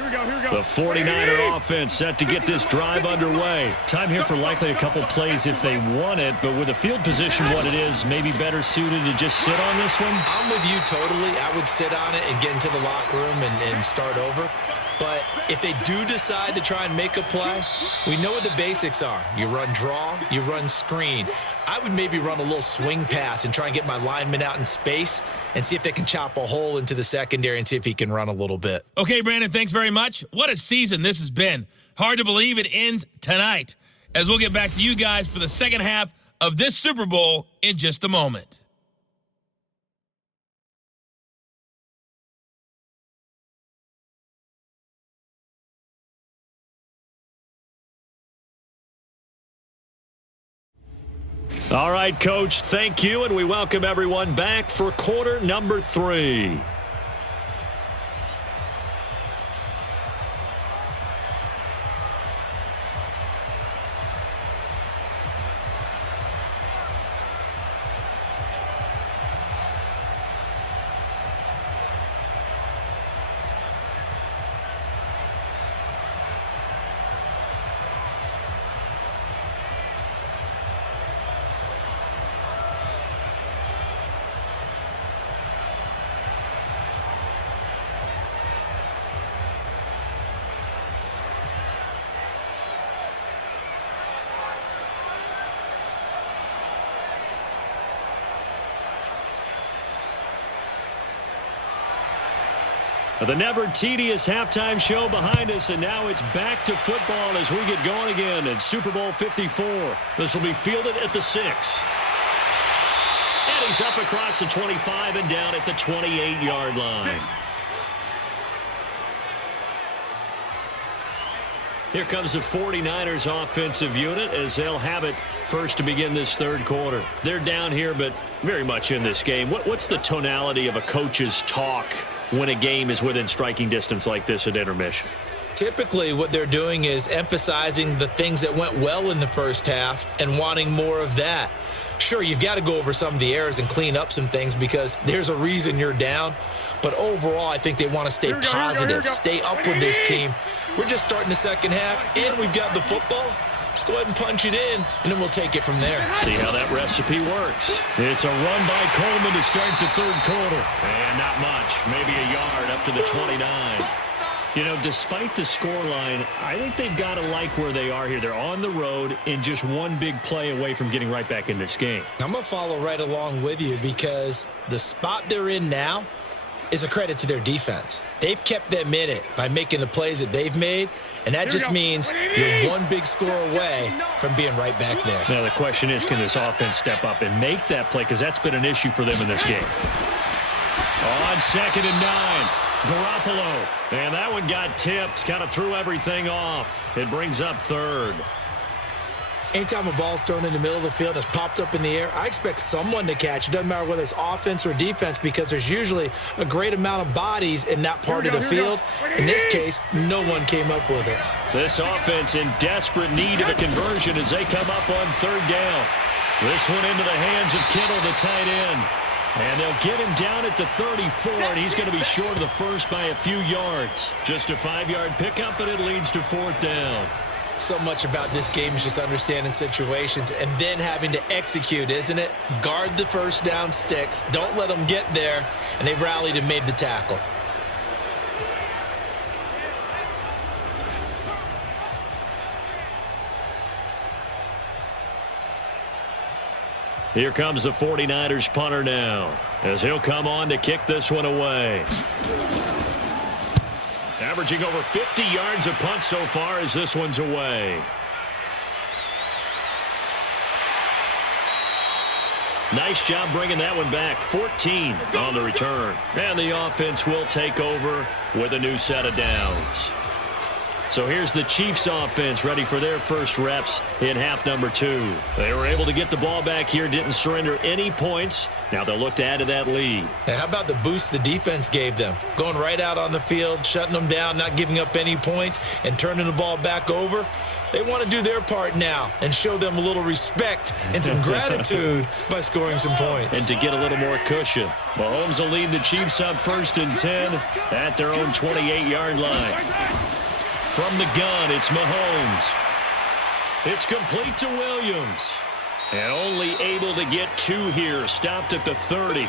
Here we go, here we go. The 49er offense set to get this drive underway. Time here for likely a couple plays if they want it, but with the field position what it is, maybe better suited to just sit on this one? I'm with you totally. I would sit on it and get into the locker room and start over. But if they do decide to try and make a play, we know what the basics are. You run draw, you run screen. I would maybe run a little swing pass and try and get my lineman out in space and see if they can chop a hole into the secondary and see if he can run a little bit. Okay, Brandon, thanks very much. What a season this has been. Hard to believe it ends tonight, as we'll get back to you guys for the second half of this Super Bowl in just a moment. All right, Coach, thank you, and we welcome everyone back for quarter number 3. The never-tedious halftime show behind us, and now it's back to football as we get going again in Super Bowl 54. This will be fielded at the 6. And he's up across the 25 and down at the 28-yard line. Here comes the 49ers offensive unit as they'll have it first to begin this third quarter. They're down here, but very much in this game. What's the tonality of a coach's talk when a game is within striking distance like this at intermission? Typically, what they're doing is emphasizing the things that went well in the first half and wanting more of that. Sure, you've got to go over some of the errors and clean up some things because there's a reason you're down. But overall, I think they want to stay positive, stay up with this team. We're just starting the second half, and we've got the football. Let's go ahead and punch it in, and then we'll take it from there. See how that recipe works. It's a run by Coleman to start the third quarter. And not much, maybe a yard up to the 29. You know, despite the scoreline, I think they've got to like where they are here. They're on the road and just one big play away from getting right back in this game. I'm going to follow right along with you because the spot they're in now is a credit to their defense. They've kept them in it by making the plays that they've made, and that just means you're one big score away from being right back there. Now, the question is, can this offense step up and make that play? Because that's been an issue for them in this game. On 2nd and 9, Garoppolo. And that one got tipped, kind of threw everything off. It brings up third. Anytime a ball's thrown in the middle of the field, it's popped up in the air, I expect someone to catch. It doesn't matter whether it's offense or defense because there's usually a great amount of bodies in that part of the field. In this case, no one came up with it. This offense in desperate need of a conversion as they come up on third down. This one into the hands of Tittle, the tight end. And they'll get him down at the 34, and he's going to be short of the first by a few yards. Just a 5-yard pickup, but it leads to 4th down. So much about this game is just understanding situations and then having to execute, isn't it? Guard the first down sticks. Don't let them get there. And they rallied and made the tackle. Here comes the 49ers punter now as he'll come on to kick this one away. Averaging over 50 yards a punt so far as this one's away. Nice job bringing that one back. 14 on the return. And the offense will take over with a new set of downs. So here's the Chiefs offense ready for their first reps in half number 2. They were able to get the ball back here, didn't surrender any points. Now they'll look to add to that lead. Hey, how about the boost the defense gave them? Going right out on the field, shutting them down, not giving up any points, and turning the ball back over. They want to do their part now and show them a little respect and some gratitude by scoring some points. And to get a little more cushion. Mahomes will lead the Chiefs up 1st and 10 at their own 28-yard line. From the gun, it's Mahomes. It's complete to Williams. And only able to get 2 here, stopped at the 30.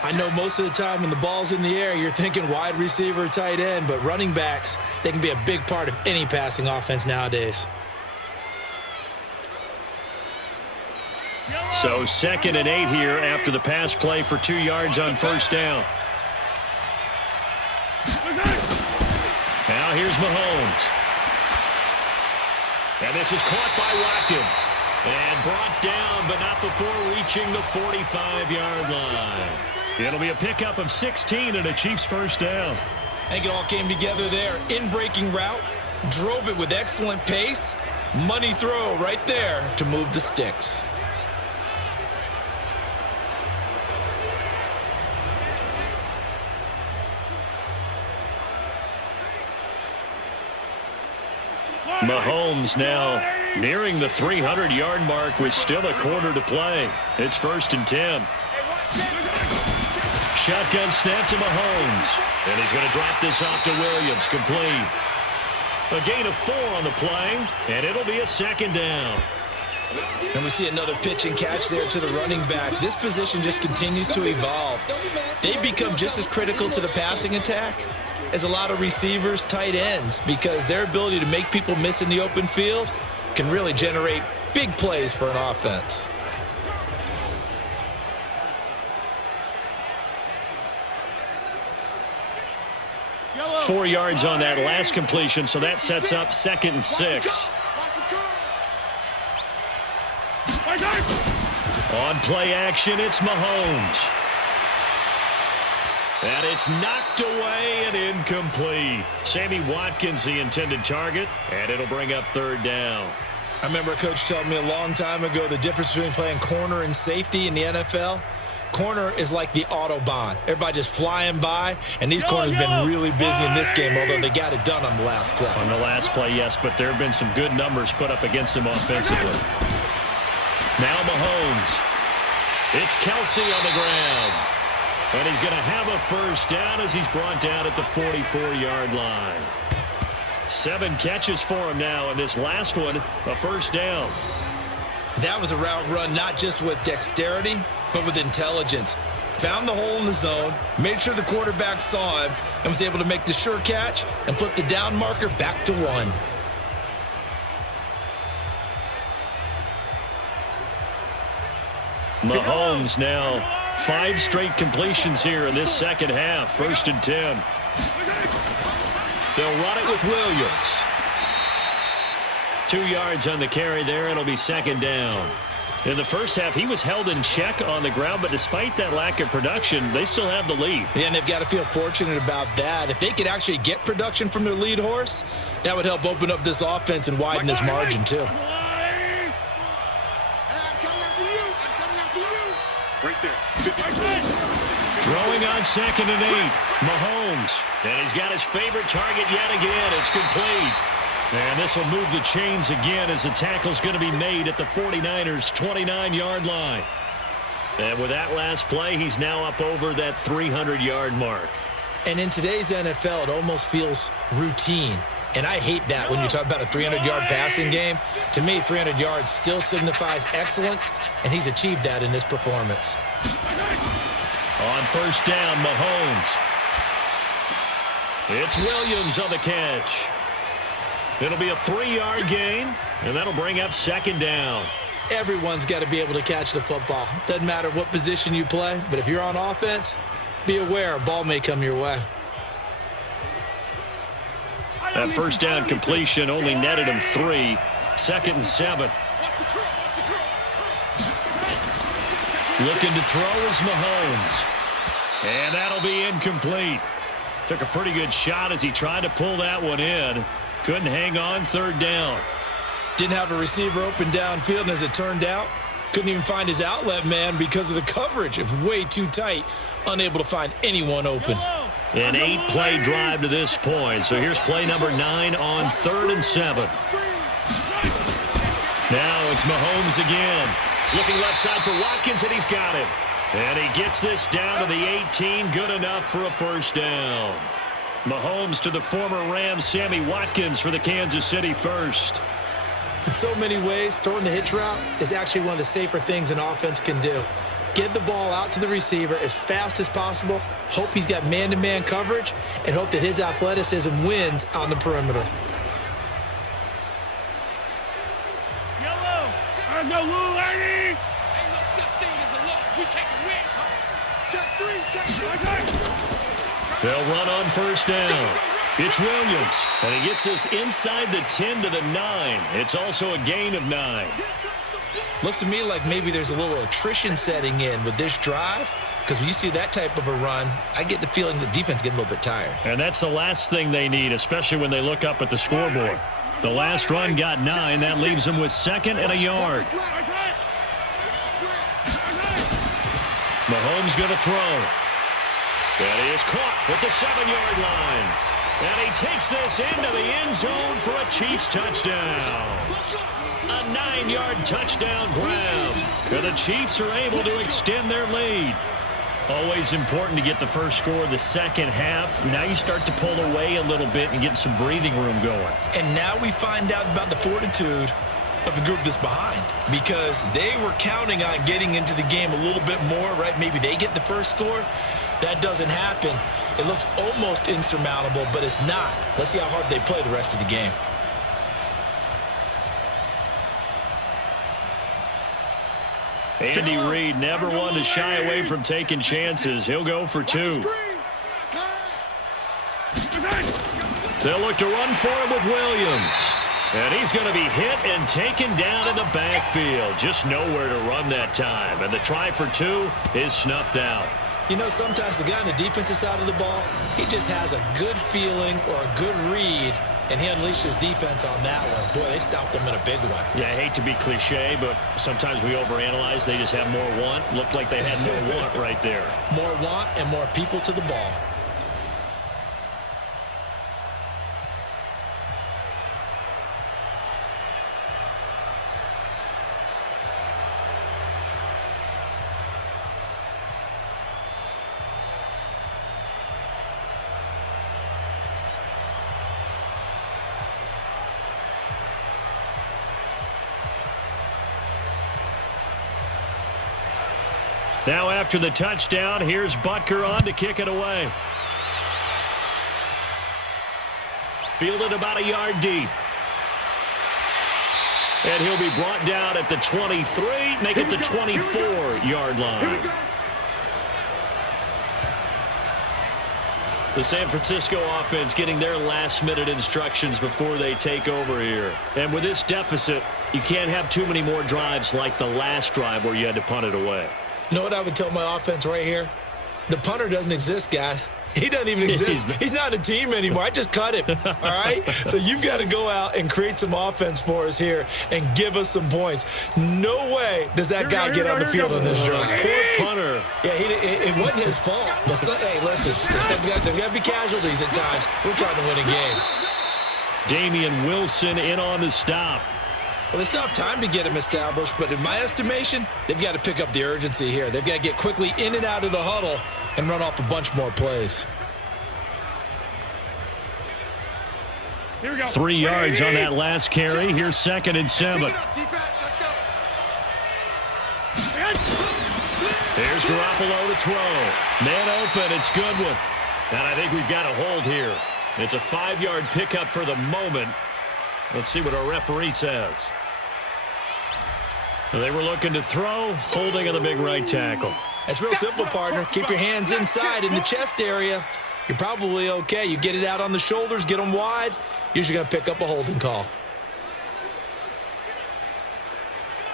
I know most of the time when the ball's in the air, you're thinking wide receiver, tight end, but running backs, they can be a big part of any passing offense nowadays. So 2nd and 8 here after the pass play for 2 yards on 1st down. Now here's Mahomes. And this is caught by Watkins. And brought down, but not before reaching the 45-yard line. It'll be a pickup of 16 and a Chiefs 1st down. I think it all came together there. In-breaking route, drove it with excellent pace. Money throw right there to move the sticks. Mahomes now nearing the 300-yard mark with still a quarter to play. It's 1st and 10. Shotgun snap to Mahomes. And he's going to drop this off to Williams. Complete. A gain of 4 on the play, and it'll be a 2nd down. And we see another pitch and catch there to the running back. This position just continues to evolve. They become just as critical to the passing attack as a lot of receivers, tight ends, because their ability to make people miss in the open field can really generate big plays for an offense. Yellow. 4 yards on that last completion, so that sets up 2nd and 6. On play action, it's Mahomes. And it's knocked away and incomplete. Sammy Watkins, the intended target, and it'll bring up 3rd down. I remember a coach telling me a long time ago the difference between playing corner and safety in the NFL. Corner is like the Autobahn. Everybody just flying by, and these corners have been really busy in this game, although they got it done on the last play. On the last play, yes, but there have been some good numbers put up against them offensively. Now Mahomes. It's Kelsey on the ground. And he's going to have a 1st down as he's brought down at the 44-yard line. 7 catches for him now, and this last one, a 1st down. That was a route run not just with dexterity, but with intelligence. Found the hole in the zone, made sure the quarterback saw him, and was able to make the sure catch and flip the down marker back to 1. Mahomes now 5 straight completions here in this 2nd half. 1st and 10. They'll run it with Williams. 2 yards on the carry there. It'll be 2nd down. In the first half, he was held in check on the ground, but despite that lack of production, they still have the lead. Yeah, and they've got to feel fortunate about that. If they could actually get production from their lead horse, that would help open up this offense and widen this margin too. Right there. Throwing on 2nd and 8. Mahomes. And he's got his favorite target yet again. It's complete. And this will move the chains again as the tackle's going to be made at the 49ers' 29-yard line. And with that last play, he's now up over that 300-yard mark. And in today's NFL, it almost feels routine. And I hate that when you talk about a 300-yard passing game. To me, 300 yards still signifies excellence, and he's achieved that in this performance. On 1st down, Mahomes. It's Williams on the catch. It'll be a 3-yard gain, and that'll bring up 2nd down. Everyone's got to be able to catch the football. Doesn't matter what position you play, but if you're on offense, be aware a ball may come your way. That 1st down completion only netted him 3. 2nd and 7. Looking to throw is Mahomes. And that'll be incomplete. Took a pretty good shot as he tried to pull that one in. Couldn't hang on. 3rd down. Didn't have a receiver open downfield, and as it turned out, couldn't even find his outlet man because of the coverage. It was way too tight. Unable to find anyone open. An 8-play drive to this point. So here's play number 9 on 3rd and 7. Now it's Mahomes again. Looking left side for Watkins, and he's got it. And he gets this down to the 18. Good enough for a first down. Mahomes to the former Rams, Sammy Watkins, for the Kansas City first. In so many ways, throwing the hitch route is actually one of the safer things an offense can do. Get the ball out to the receiver as fast as possible, hope he's got man-to-man coverage, and hope that his athleticism wins on the perimeter. Yellow! No little lady! Ain't no such thing as a loss. We take a win. Check three, check three. They'll run on first down. It's Williams, and he gets us inside the 10 to the 9. It's also a gain of 9. Looks to me like maybe there's a little attrition setting in with this drive, because when you see that type of a run, I get the feeling the defense getting a little bit tired. And that's the last thing they need, especially when they look up at the scoreboard. The last run got 9. That leaves them with 2nd and a yard. Mahomes going to throw. And he is caught at the 7-yard line. And he takes this into the end zone for a Chiefs touchdown. A 9-yard touchdown grab. And the Chiefs are able to extend their lead. Always important to get the first score of the second half. Now you start to pull away a little bit and get some breathing room going. And now we find out about the fortitude of the group that's behind, because they were counting on getting into the game a little bit more, right? Maybe they get the first score. That doesn't happen. It looks almost insurmountable, but it's not. Let's see how hard they play the rest of the game. Andy Reid never one to shy away from taking chances. He'll go for 2. They'll look to run for him with Williams. And he's going to be hit and taken down in the backfield. Just nowhere to run that time. And the try for 2 is snuffed out. You know, sometimes the guy on the defensive side of the ball, he just has a good feeling or a good read, and he unleashed his defense on that one. Boy, they stopped him in a big way. Yeah, I hate to be cliche, but sometimes we overanalyze. They just have more want. Looked like they had more want right there. More want and more people to the ball. Now after the touchdown, here's Butker on to kick it away. Fielded about a yard deep. And he'll be brought down at the 23, make it the 24-yard line. The San Francisco offense getting their last-minute instructions before they take over here. And with this deficit, you can't have too many more drives like the last drive where you had to punt it away. You know what I would tell my offense right here? The punter doesn't exist, guys. He doesn't even exist. He's not a team anymore. I just cut him, all right? So you've got to go out and create some offense for us here and give us some points. No way does that guy get on the field on this drive. Poor punter. Yeah, it wasn't his fault. But hey, listen, there's got to be casualties at times. We're trying to win a game. Damian Wilson in on the stop. Well, they still have time to get him established, but in my estimation, they've got to pick up the urgency here. They've got to get quickly in and out of the huddle and run off a bunch more plays. Here we go. 3 yards on that last carry. Here's 2nd and 7. Here's Garoppolo to throw. Man open, it's Goodwin. And I think we've got a hold here. It's a 5-yard pickup for the moment. Let's see what our referee says. They were looking to throw, holding on the big right tackle. That's real simple, partner. Keep your hands inside in the chest area. You're probably okay. You get it out on the shoulders, get them wide. Usually going to pick up a holding call.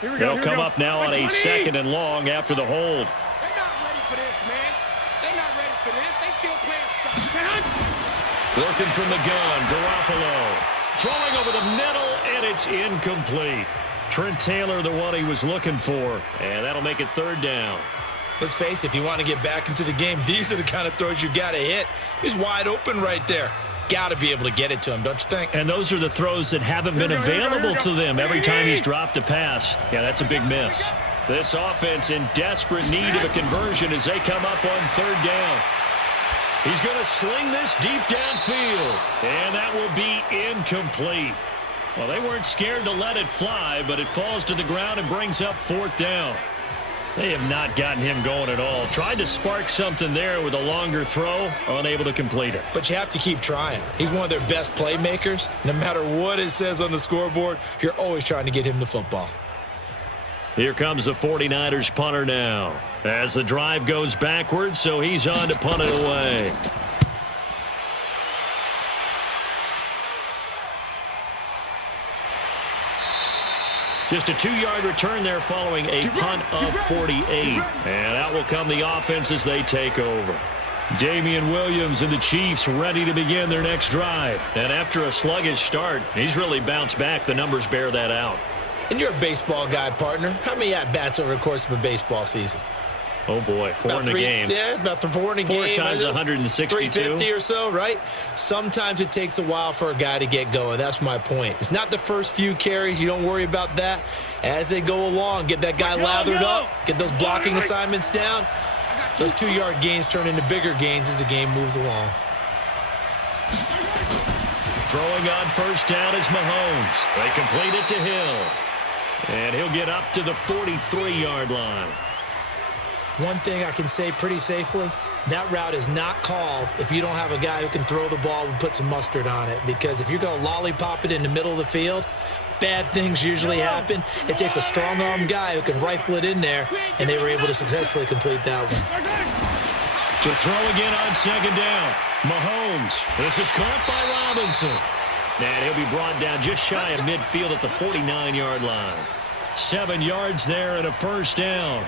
They'll come up now on a 2nd and long after the hold. They're not ready for this, man. They're not ready for this. They still playing something. Working from the gun, Garoppolo. Throwing over the middle, and it's incomplete. Trent Taylor, the one he was looking for, and that'll make it 3rd down. Let's face it, if you want to get back into the game, these are the kind of throws you got to hit. He's wide open right there. got to be able to get it to him, don't you think? And those are the throws that haven't been available to them every time he's dropped a pass. Yeah, that's a big miss. This offense in desperate need of a conversion as they come up on third down. He's going to sling this deep downfield, and that will be incomplete. Well, they weren't scared to let it fly, but it falls to the ground and brings up fourth down. They have not gotten him going at all. Tried to spark something there with a longer throw, unable to complete it. But you have to keep trying. He's one of their best playmakers. No matter what it says on the scoreboard, you're always trying to get him the football. Here comes the 49ers punter now. As the drive goes backwards, so he's on to punt it away. Just a 2-yard return there following a punt of 48. And out will come the offense as they take over. Damian Williams and the Chiefs ready to begin their next drive. And after a sluggish start, he's really bounced back. The numbers bear that out. And you're a baseball guy, partner. How many at-bats over the course of a baseball season? Oh, boy, four in the game. Yeah, about 4 in a game. 4 times 162. 350 or so, right? Sometimes it takes a while for a guy to get going. That's my point. It's not the first few carries. You don't worry about that. As they go along, get that guy lathered up, get those blocking assignments down. Those 2-yard gains turn into bigger gains as the game moves along. Throwing on first down is Mahomes. They complete it to Hill. And he'll get up to the 43-yard line. One thing I can say pretty safely, that route is not called if you don't have a guy who can throw the ball and put some mustard on it. Because if you're going to lollipop it in the middle of the field, bad things usually happen. It takes a strong-arm guy who can rifle it in there, and they were able to successfully complete that one. To throw again on second down, Mahomes. This is caught by Robinson. And he'll be brought down just shy of midfield at the 49-yard line. 7 yards there and a first down.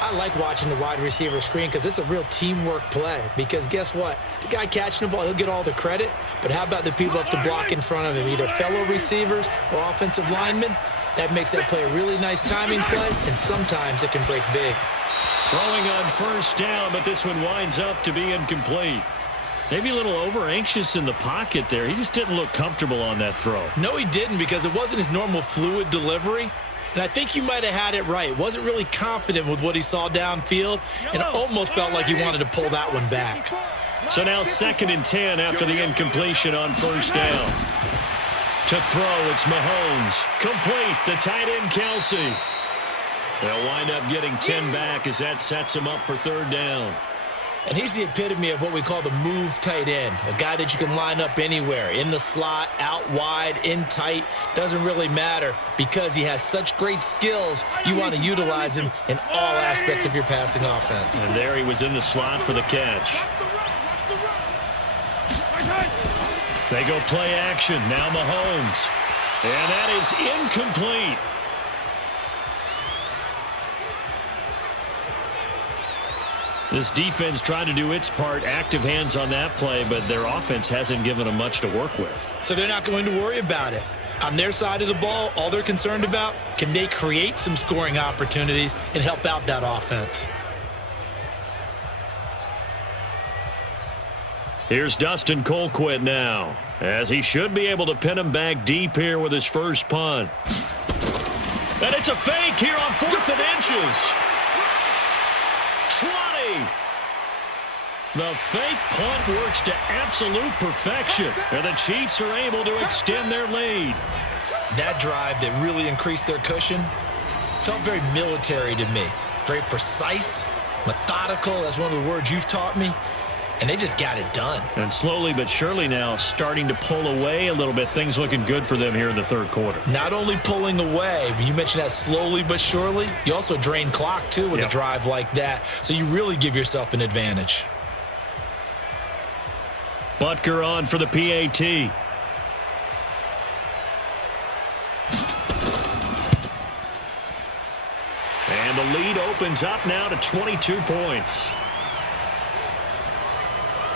I like watching the wide receiver screen because it's a real teamwork play. Because guess what? The guy catching the ball, he'll get all the credit. But how about the people up to block in front of him, either fellow receivers or offensive linemen? That makes that play a really nice timing play, and sometimes it can break big. Throwing on first down, but this one winds up to be incomplete. Maybe a little over-anxious in the pocket there. He just didn't look comfortable on that throw. No, he didn't, because it wasn't his normal fluid delivery. And I think you might have had it right. Wasn't really confident with what he saw downfield, and almost felt like he wanted to pull that one back. So now 2nd and 10 after the incompletion on first down. To throw, it's Mahomes. Complete, the tight end, Kelsey. They'll wind up getting 10 back as that sets him up for third down. And he's the epitome of what we call the move tight end, a guy that you can line up anywhere, in the slot, out wide, in tight, doesn't really matter because he has such great skills. You want to utilize him in all aspects of your passing offense. And there he was in the slot for the catch. They go play action, now Mahomes. And that is incomplete. This defense tried to do its part, active hands on that play, but their offense hasn't given them much to work with. So they're not going to worry about it. On their side of the ball, all they're concerned about, can they create some scoring opportunities and help out that offense? Here's Dustin Colquitt now, as he should be able to pin him back deep here with his first punt. And it's a fake here on 4th and inches. 20. The fake punt works to absolute perfection, and the Chiefs are able to extend their lead. That drive that really increased their cushion felt very military to me. Very precise, methodical, that's one of the words you've taught me, and they just got it done. And slowly but surely now starting to pull away a little bit. Things looking good for them here in the third quarter. Not only pulling away, but you mentioned that slowly but surely. You also drain clock, too, with a drive like that. So you really give yourself an advantage. Butker on for the PAT. And the lead opens up now to 22 points.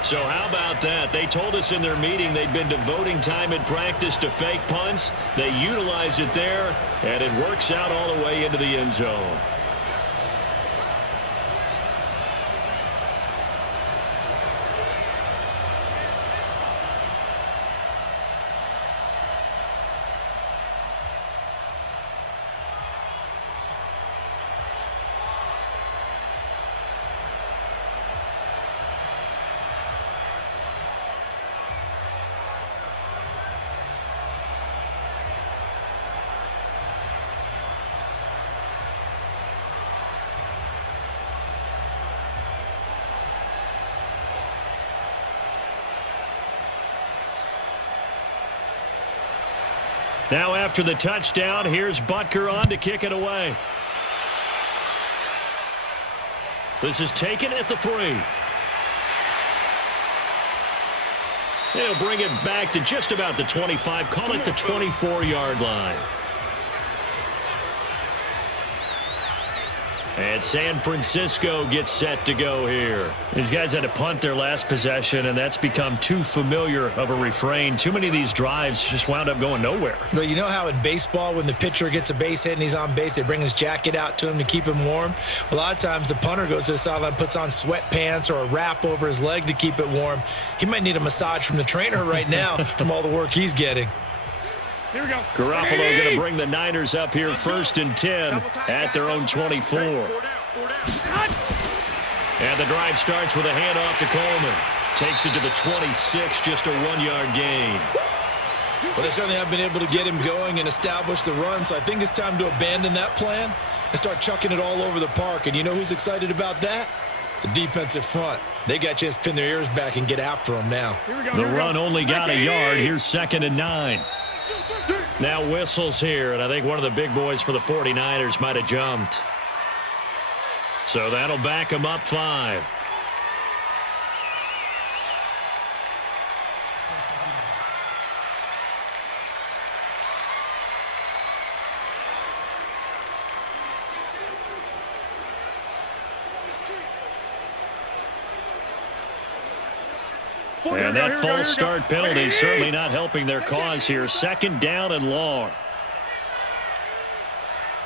So how about that? They told us in their meeting they'd been devoting time in practice to fake punts. They utilize it there, and it works out all the way into the end zone. Now after the touchdown, here's Butker on to kick it away. This is taken at the 3. They'll bring it back to just about the 25, call it the 24-yard line. And San Francisco gets set to go here. These guys had to punt their last possession, and that's become too familiar of a refrain. Too many of these drives just wound up going nowhere. Well, you know how in baseball, when the pitcher gets a base hit and he's on base, they bring his jacket out to him to keep him warm? A lot of times the punter goes to the sideline, puts on sweatpants or a wrap over his leg to keep it warm. He might need a massage from the trainer right now from all the work he's getting. Here we go. Garoppolo going to bring the Niners up here 1st and 10 at their own 24. And the drive starts with a handoff to Coleman. Takes it to the 26, just a 1-yard gain. Well, they certainly have been able to get him going and establish the run, so I think it's time to abandon that plan and start chucking it all over the park. And you know who's excited about that? The defensive front. They got a chance to pin their ears back and get after him now. The run only got a yard. Here's 2nd and 9. Now whistles here, and I think one of the big boys for the 49ers might have jumped. So that'll back them up 5. And that false start penalty is certainly not helping their cause here. 2nd down and long.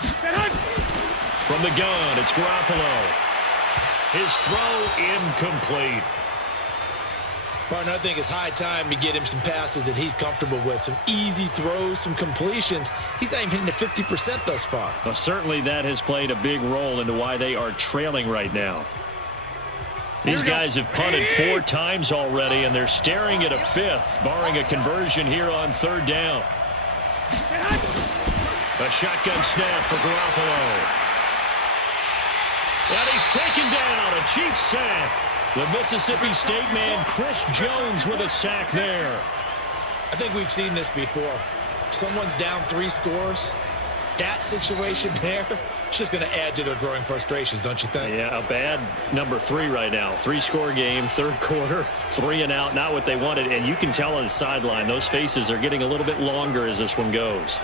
From the gun, it's Garoppolo. His throw incomplete. Partner, I think it's high time to get him some passes that he's comfortable with. Some easy throws, some completions. He's not even hitting the 50% thus far. Well, certainly that has played a big role into why they are trailing right now. These guys have punted 4 times already, and they're staring at a 5th, barring a conversion here on 3rd down. A shotgun snap for Garoppolo. And he's taken down, a Chiefs sack. The Mississippi State man, Chris Jones, with a sack there. I think we've seen this before. Someone's down 3 scores. That situation there, it's just going to add to their growing frustrations, don't you think? Yeah, a bad number 3 right now. 3-score game, 3rd quarter, 3 and out, not what they wanted. And you can tell on the sideline, those faces are getting a little bit longer as this one goes.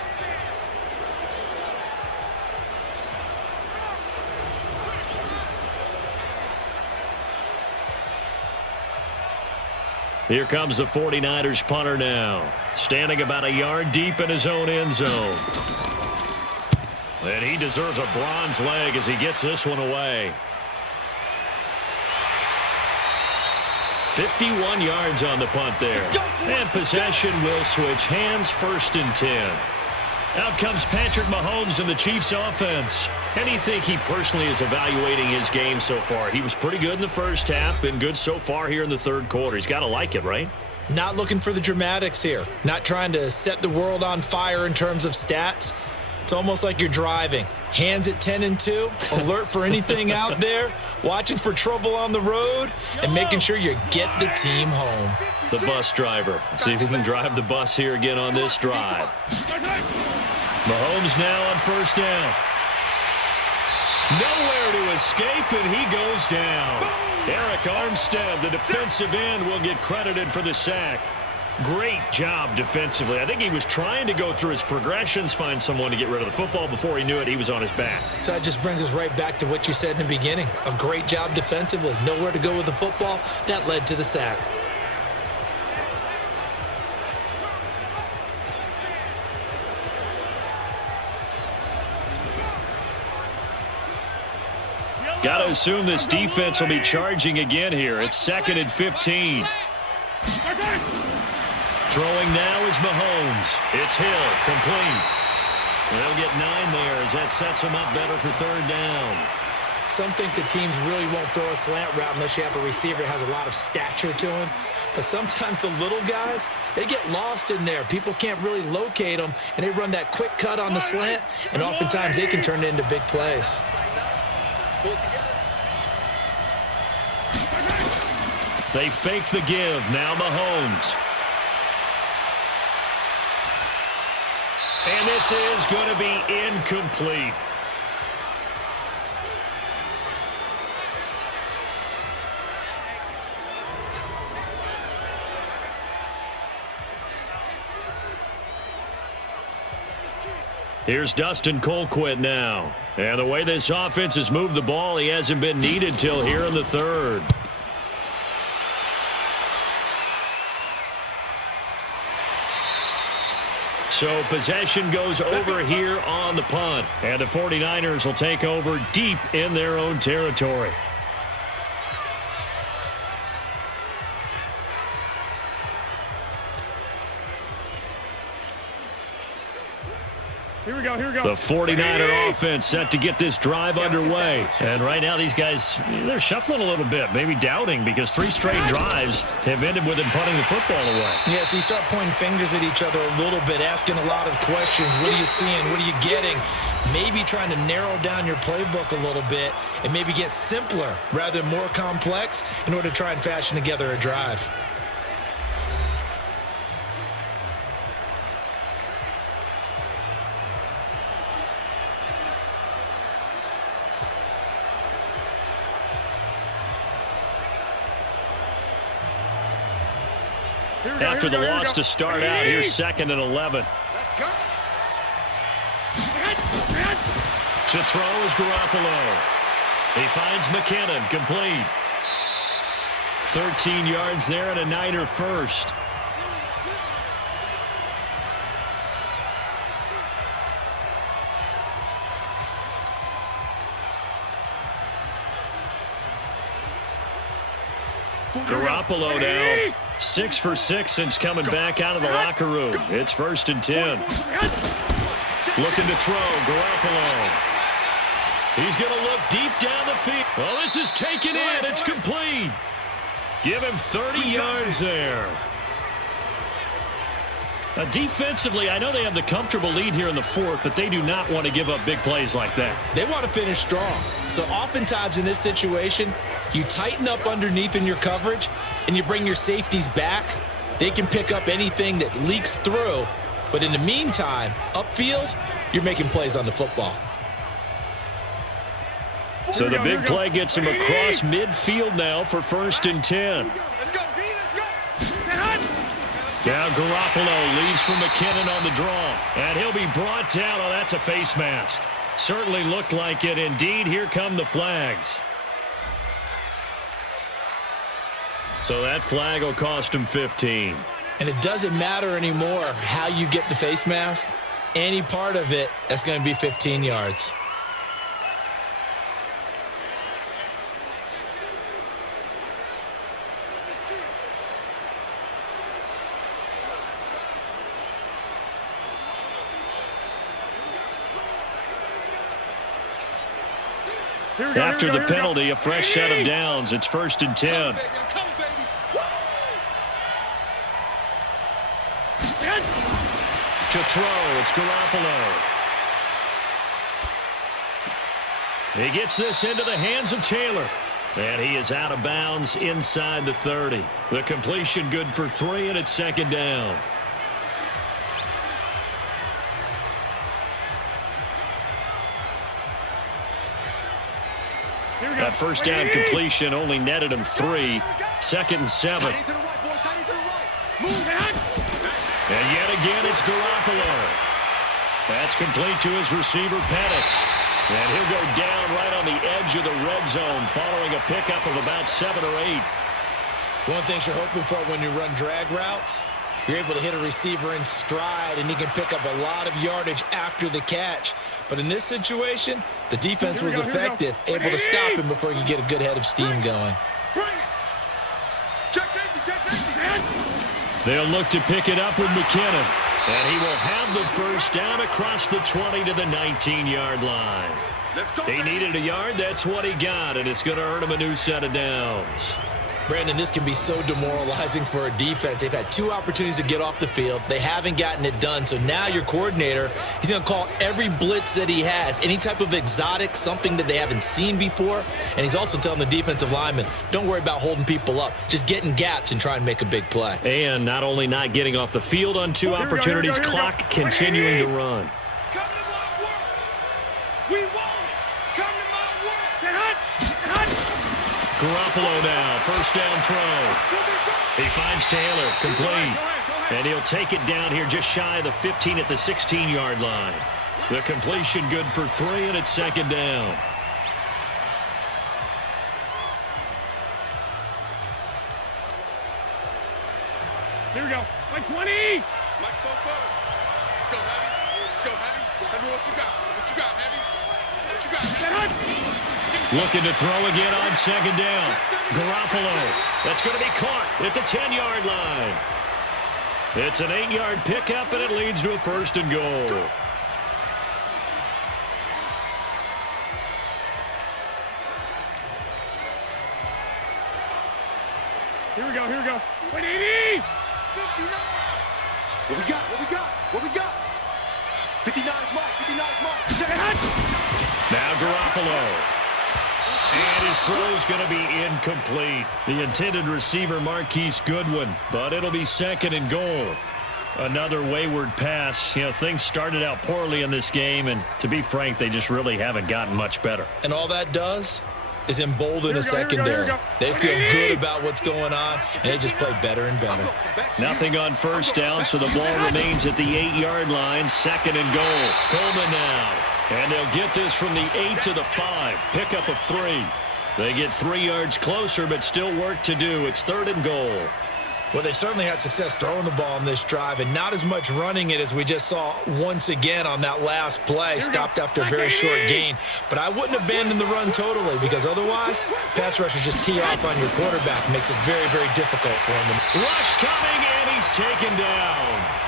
Here comes the 49ers punter now, standing about a yard deep in his own end zone. And he deserves a bronze leg as he gets this one away. 51 yards on the punt there. And possession will switch hands, 1st and 10. Out comes Patrick Mahomes in the Chiefs offense. And you think he personally is evaluating his game so far? He was pretty good in the first half, been good so far here in the 3rd quarter. He's got to like it, right? Not looking for the dramatics here. Not trying to set the world on fire in terms of stats. It's almost like you're driving. Hands at 10 and 2, alert for anything out there, watching for trouble on the road, and making sure you get the team home. The bus driver. See if he can drive the bus here again on this drive. Mahomes now on 1st down. Nowhere to escape, and he goes down. Eric Armstead, the defensive end, will get credited for the sack. Great job defensively. I think he was trying to go through his progressions, find someone to get rid of the football. Before he knew it, he was on his back. So that just brings us right back to what you said in the beginning. A great job defensively. Nowhere to go with the football. That led to the sack. Got to assume this defense will be charging again here. It's 2nd and 15. Throwing now is Mahomes. It's Hill, complete. They'll get 9 there as that sets them up better for 3rd down. Some think the teams really won't throw a slant route unless you have a receiver that has a lot of stature to him. But sometimes the little guys, they get lost in there. People can't really locate them, and they run that quick cut on the slant, and oftentimes they can turn it into big plays. They fake the give. Now Mahomes. And this is going to be incomplete. Here's Dustin Colquitt now. And the way this offense has moved the ball, he hasn't been needed till here in the third. So possession goes over here on the punt. And the 49ers will take over deep in their own territory. Here we go. The 49er offense set to get this drive underway. And right now these guys, they're shuffling a little bit, maybe doubting, because 3 straight drives have ended with them punting the football away. Yeah, so you start pointing fingers at each other a little bit, asking a lot of questions. What are you seeing? What are you getting? Maybe trying to narrow down your playbook a little bit and maybe get simpler rather than more complex in order to try and fashion together a drive. After the loss to start out, here's 2nd and 11. Let's go. To throw is Garoppolo. He finds McKinnon, complete. 13 yards there and a Niner first. Garoppolo now. 6 for 6 since coming back out of the locker room. It's 1st and 10. Looking to throw, Garoppolo. He's going to look deep down the field. Well, this is taken in. It's complete. Give him 30 yards there. Defensively, I know they have the comfortable lead here in the 4th, but they do not want to give up big plays like that. They want to finish strong. So oftentimes in this situation, you tighten up underneath in your coverage and you bring your safeties back. They can pick up anything that leaks through. But in the meantime, upfield, you're making plays on the football. So the big play gets him across midfield now for 1st and 10. Let's go, D, let's go. Now Garoppolo leads from McKinnon on the draw. And he'll be brought down. Oh, that's a face mask. Certainly looked like it. Indeed, here come the flags. So that flag will cost him 15. And it doesn't matter anymore how you get the face mask. Any part of it, that's going to be 15 yards. After the penalty, a fresh set of downs. It's 1st and 10. To throw, it's Garoppolo. He gets this into the hands of Taylor. And he is out of bounds inside the 30. The completion good for 3, and it's 2nd down. That first down completion only netted him 3. 2nd and 7. And yet again, it's Garoppolo. That's complete to his receiver, Pettis. And he'll go down right on the edge of the red zone following a pickup of about 7 or 8. One thing you're hoping for when you run drag routes, you're able to hit a receiver in stride, and he can pick up a lot of yardage after the catch. But in this situation, the defense was effective, able to stop him before he could get a good head of steam going. Check safety. They'll look to pick it up with McKinnon. And he will have the first down across the 20 to the 19-yard line. He needed a yard. That's what he got, and it's going to earn him a new set of downs. Brandon, this can be so demoralizing for a defense. They've had 2 opportunities to get off the field. They haven't gotten it done. So now your coordinator, he's going to call every blitz that he has, any type of exotic, something that they haven't seen before. And he's also telling the defensive linemen, don't worry about holding people up. Just get in gaps and try and make a big play. And not only not getting off the field on 2 opportunities, clock continuing to run. Come to my work. We want it. Come to my work. Get hot. Get hot. Garoppolo now, first down throw. He finds Taylor, complete. And he'll take it down here just shy of the 15 at the 16-yard line. The completion good for 3, and it's second down. Here we go. Mike 20. Mike 4. Let's go heavy. Let's go heavy. Heavy, what you got? What you got, heavy? What you got? Get hot. Looking to throw again on second down. Garoppolo. That's going to be caught at the 10-yard line. It's an 8-yard pickup, and it leads to a first and goal. Here we go. Here we go. 180. 59. What we got? What we got? What we got? 59's mark. 59's mark. Check it out. Now Garoppolo. And his throw's going to be incomplete. The intended receiver, Marquise Goodwin, but it'll be second and goal. Another wayward pass. You know, things started out poorly in this game, and to be frank, they just really haven't gotten much better. And all that does is embolden a secondary. They feel good about what's going on, and they just play better and better. Nothing on first down, so the ball remains at the 8-yard line. Second and goal. Coleman now. And they'll get this from the 8 to the 5. Pickup of 3. They get 3 yards closer, but still work to do. It's third and goal. Well, they certainly had success throwing the ball on this drive, and not as much running it as we just saw once again on that last play. Stopped after a very short gain. But I wouldn't abandon the run totally, because otherwise, pass rushers just tee off on your quarterback. Makes it very, very difficult for him. Rush coming, and he's taken down.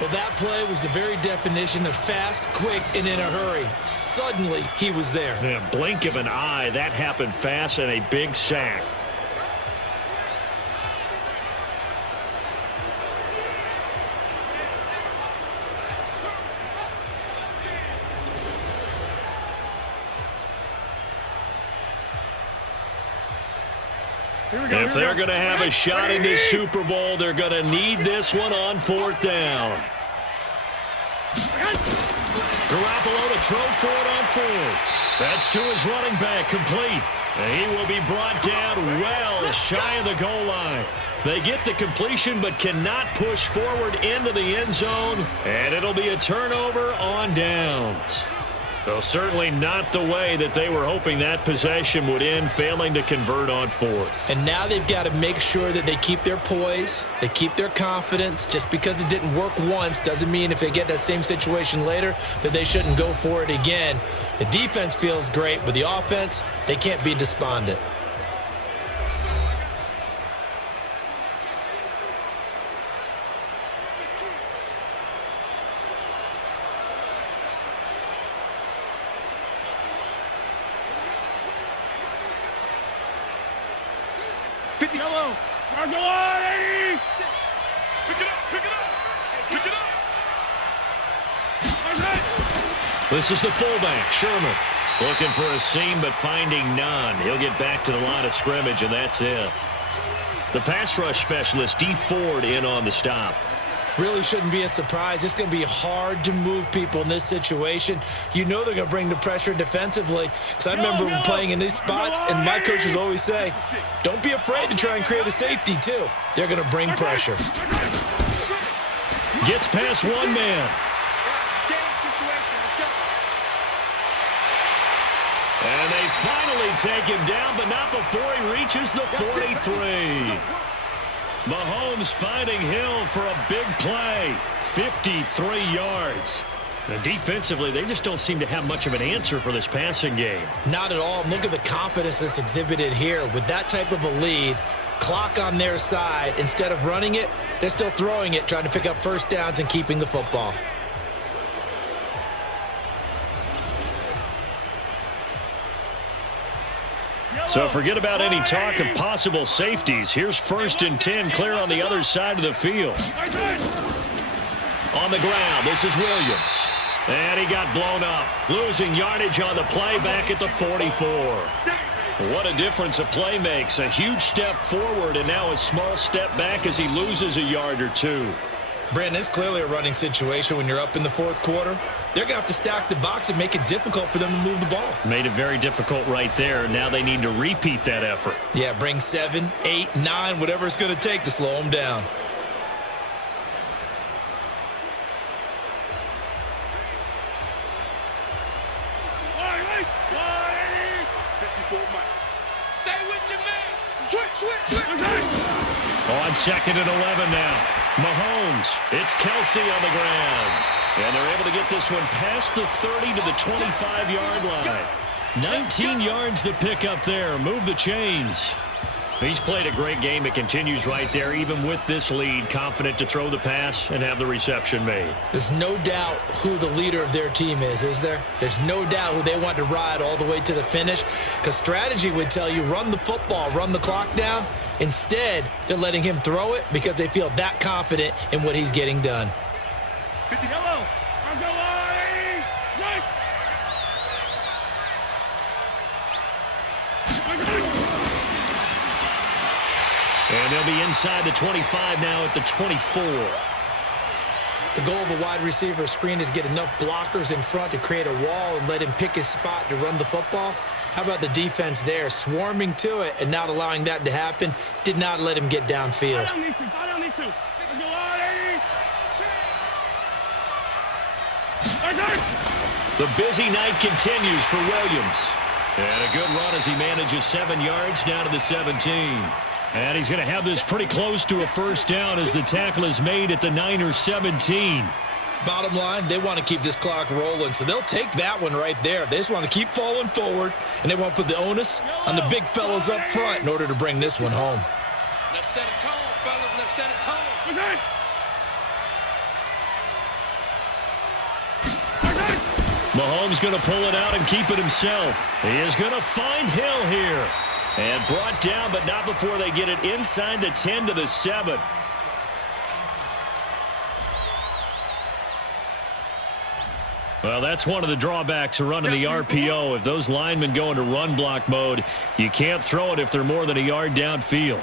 Well, that play was the very definition of fast, quick, and in a hurry. Suddenly, he was there. Yeah, blink of an eye, that happened fast, and a big sack. If they're going to have a shot in this Super Bowl, they're going to need this one on 4th down. Garoppolo to throw for it on 4th. That's to his running back, complete. And he will be brought down well shy of the goal line. They get the completion but cannot push forward into the end zone, and it'll be a turnover on downs. Though certainly not the way that they were hoping that possession would end, failing to convert on 4th. And now they've got to make sure that they keep their poise, they keep their confidence. Just because it didn't work once doesn't mean if they get that same situation later that they shouldn't go for it again. The defense feels great, but the offense, they can't be despondent. Yellow. Pick it up. Pick it up. Pick it up. This is the fullback, Sherman. Looking for a seam, but finding none. He'll get back to the line of scrimmage, and that's it. The pass rush specialist, D. Ford, in on the stop. Really shouldn't be a surprise. It's going to be hard to move people in this situation. You know they're going to bring the pressure defensively. Because I remember playing in these spots, and my coaches always say, don't be afraid to try and create a safety, too. They're going to bring pressure. Gets past one man. And they finally take him down, but not before he reaches the 43. Mahomes finding Hill for a big play. 53 yards. And defensively, they just don't seem to have much of an answer for this passing game. Not at all. Look at the confidence that's exhibited here. With that type of a lead, clock on their side, instead of running it, they're still throwing it, trying to pick up first downs and keeping the football. So forget about any talk of possible safeties. Here's 1st and 10, clear on the other side of the field. On the ground, this is Williams. And he got blown up, losing yardage on the play back at the 44. What a difference a play makes. A huge step forward and now a small step back as he loses a yard or two. Brandon, it's clearly a running situation when you're up in the 4th quarter. They're going to have to stack the box and make it difficult for them to move the ball. Made it very difficult right there. Now they need to repeat that effort. Yeah, bring 7, 8, 9, whatever it's going to take to slow them down. On 2nd and 11 now. Mahomes, it's Kelsey on the ground. And they're able to get this one past the 30 to the 25-yard line. 19 yards to pick up there. Move the chains. He's played a great game. It continues right there, even with this lead. Confident to throw the pass and have the reception made. There's no doubt who the leader of their team is there? There's no doubt who they want to ride all the way to the finish. Because strategy would tell you, run the football, run the clock down. Instead, they're letting him throw it because they feel that confident in what he's getting done. And they'll be inside the 25 now at the 24. The goal of a wide receiver screen is get enough blockers in front to create a wall and let him pick his spot to run the football. How about the defense there, swarming to it and not allowing that to happen? Did not let him get downfield. The busy night continues for Williams. And a good run as he manages 7 yards down to the 17. And he's going to have this pretty close to a first down as the tackle is made at the Niners 17. Bottom line, they want to keep this clock rolling, so they'll take that one right there. They just want to keep falling forward, and they want to put the onus on the big fellas up front in order to bring this one home. Let's set a tone, fellas. Let's set a tone. Mahomes going to pull it out and keep it himself. He is going to find Hill here. And brought down, but not before they get it inside the 10 to the 7. Well, that's one of the drawbacks of running the RPO. If those linemen go into run block mode, you can't throw it if they're more than a yard downfield.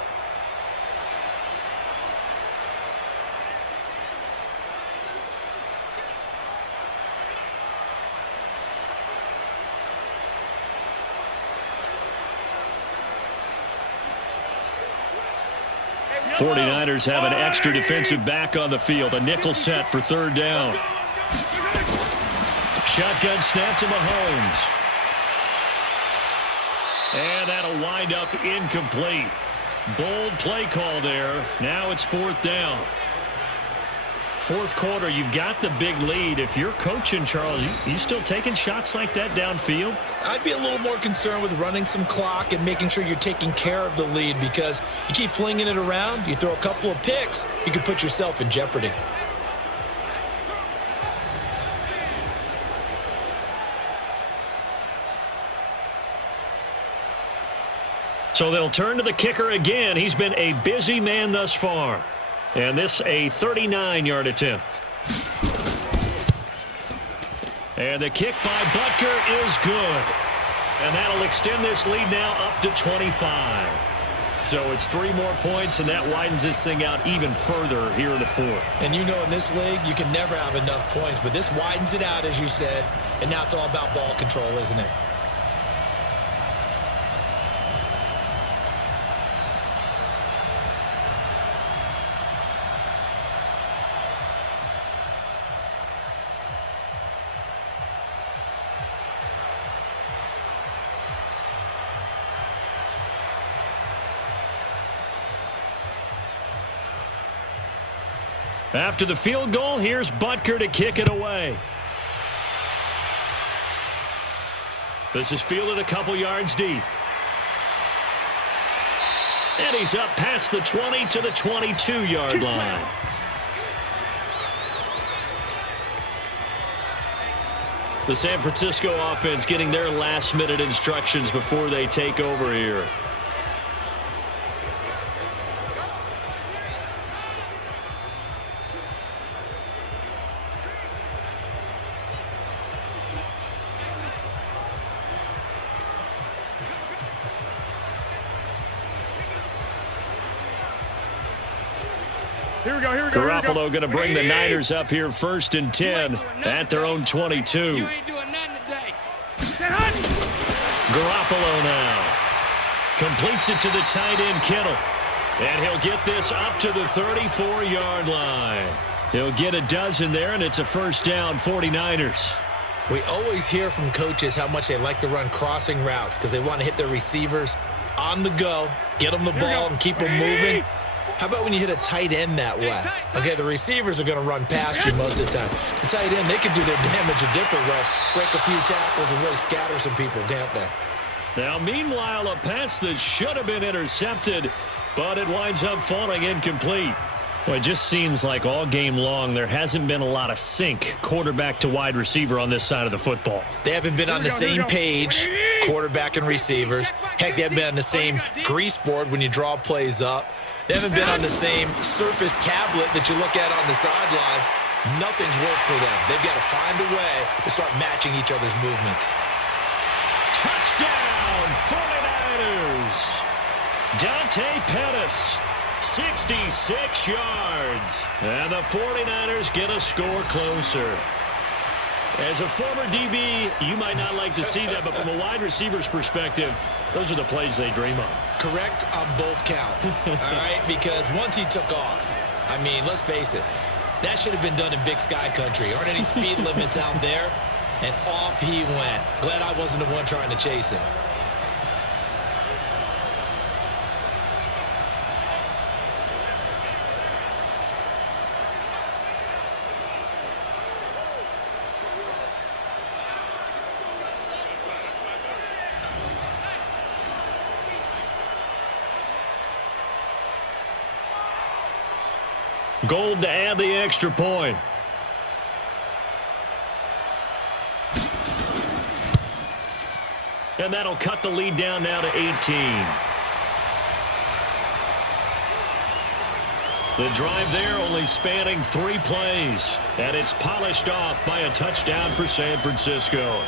'49ers have an extra defensive back on the field. A nickel set for 3rd down. Shotgun snap to Mahomes. And that'll wind up incomplete. Bold play call there. Now it's 4th down. 4th quarter, you've got the big lead. If you're coaching, Charles, you still taking shots like that downfield? I'd be a little more concerned with running some clock and making sure you're taking care of the lead, because you keep flinging it around, you throw a couple of picks, you could put yourself in jeopardy. So they'll turn to the kicker again. He's been a busy man thus far. And this a 39-yard attempt. And the kick by Butker is good. And that'll extend this lead now up to 25. So it's 3 more points, and that widens this thing out even further here in the 4th. And you know, in this league, you can never have enough points, but this widens it out, as you said, and now it's all about ball control, isn't it? After the field goal, here's Butker to kick it away. This is fielded a couple yards deep. And he's up past the 20 to the 22-yard line. The San Francisco offense getting their last-minute instructions before they take over here. Here we go. Garoppolo going to bring the Niners up here 1st and 10 at their own 22. You ain't doing nothing today. Garoppolo now completes it to the tight end Tittle, and he'll get this up to the 34-yard line. He'll get a dozen there, and it's a first down, 49ers. We always hear from coaches how much they like to run crossing routes because they want to hit their receivers on the go, get them the ball, and keep them moving. How about when you hit a tight end that way? Okay, the receivers are going to run past you most of the time. The tight end, they can do their damage a different way, break a few tackles and really scatter some people, can't they? Now, meanwhile, a pass that should have been intercepted, but it winds up falling incomplete. Well, it just seems like all game long there hasn't been a lot of sync quarterback to wide receiver on this side of the football. They haven't been on the same page, quarterback and receivers. Heck, they haven't been on the same grease board when you draw plays up. They haven't been on the same surface tablet that you look at on the sidelines. Nothing's worked for them. They've got to find a way to start matching each other's movements. Touchdown, 49ers. Dante Pettis, 66 yards. And the 49ers get a score closer. As a former DB, you might not like to see that, but from a wide receiver's perspective, those are the plays they dream of. Correct on both counts, all right? Because once he took off, I mean, let's face it, that should have been done in Big Sky Country. Aren't any speed limits out there? And off he went. Glad I wasn't the one trying to chase him. Gold to add the extra point. And that'll cut the lead down now to 18. The drive there only spanning 3 plays. And it's polished off by a touchdown for San Francisco.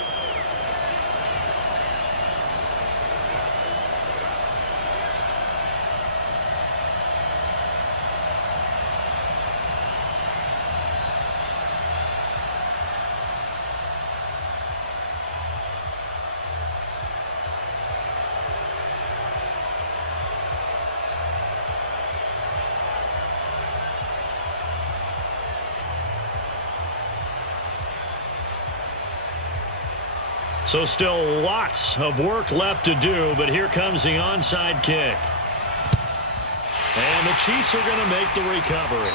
So still lots of work left to do, but here comes the onside kick. And the Chiefs are going to make the recovery.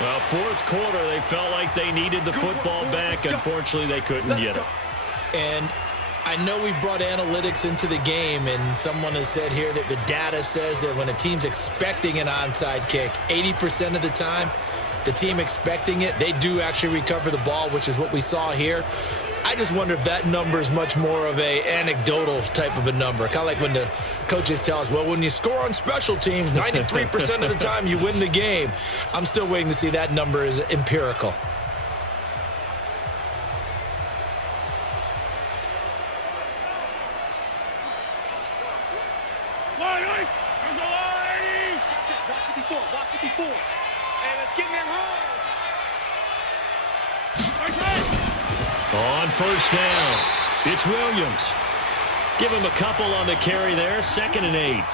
Well, fourth quarter, they felt like they needed the football back. Unfortunately, they couldn't get it. And I know we brought analytics into the game, and someone has said here that the data says that when a team's expecting an onside kick, 80% of the time, the team expecting it, they do actually recover the ball, which is what we saw here. I just wonder if that number is much more of a anecdotal type of a number. Kind of like when the coaches tell us, well, when you score on special teams, 93% of the time you win the game. I'm still waiting to see that number is empirical. Watch 54. And let's get in their holes. On first down, it's Williams. Give him a couple on the carry there, 2nd and 8.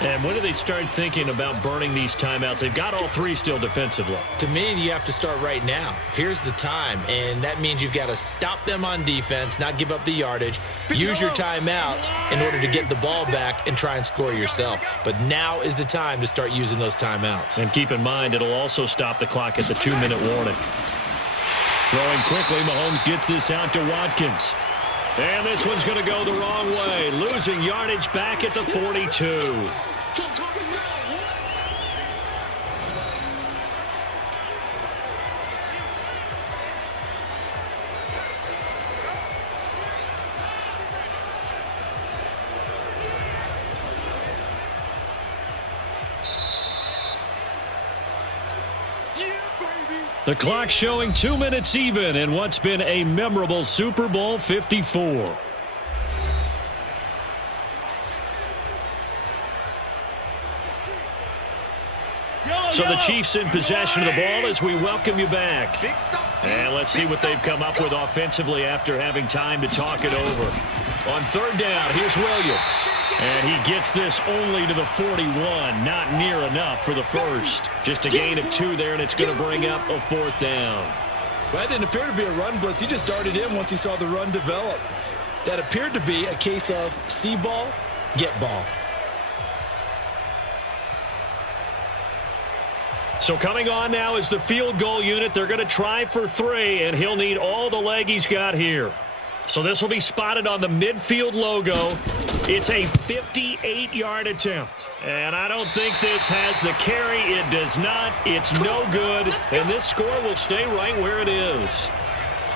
And when do they start thinking about burning these timeouts? They've got all 3 still defensively. To me, you have to start right now. Here's the time, and that means you've got to stop them on defense, not give up the yardage, use your timeouts in order to get the ball back and try and score yourself. But now is the time to start using those timeouts. And keep in mind, it'll also stop the clock at the 2-minute warning. Throwing quickly, Mahomes gets this out to Watkins. And this one's going to go the wrong way, losing yardage back at the 42. The clock showing 2 minutes even in what's been a memorable Super Bowl 54. So the Chiefs in possession of the ball as we welcome you back. And let's see what they've come up with offensively after having time to talk it over. On third down, here's Williams. And he gets this only to the 41. Not near enough for the first. Just a gain of 2 there, and it's going to bring up a 4th down. That didn't appear to be a run blitz. He just darted in once he saw the run develop. That appeared to be a case of see ball, get ball. So coming on now is the field goal unit. They're going to try for 3, and he'll need all the leg he's got here. So this will be spotted on the midfield logo. It's a 58-yard attempt. And I don't think this has the carry. It does not. It's no good. And this score will stay right where it is.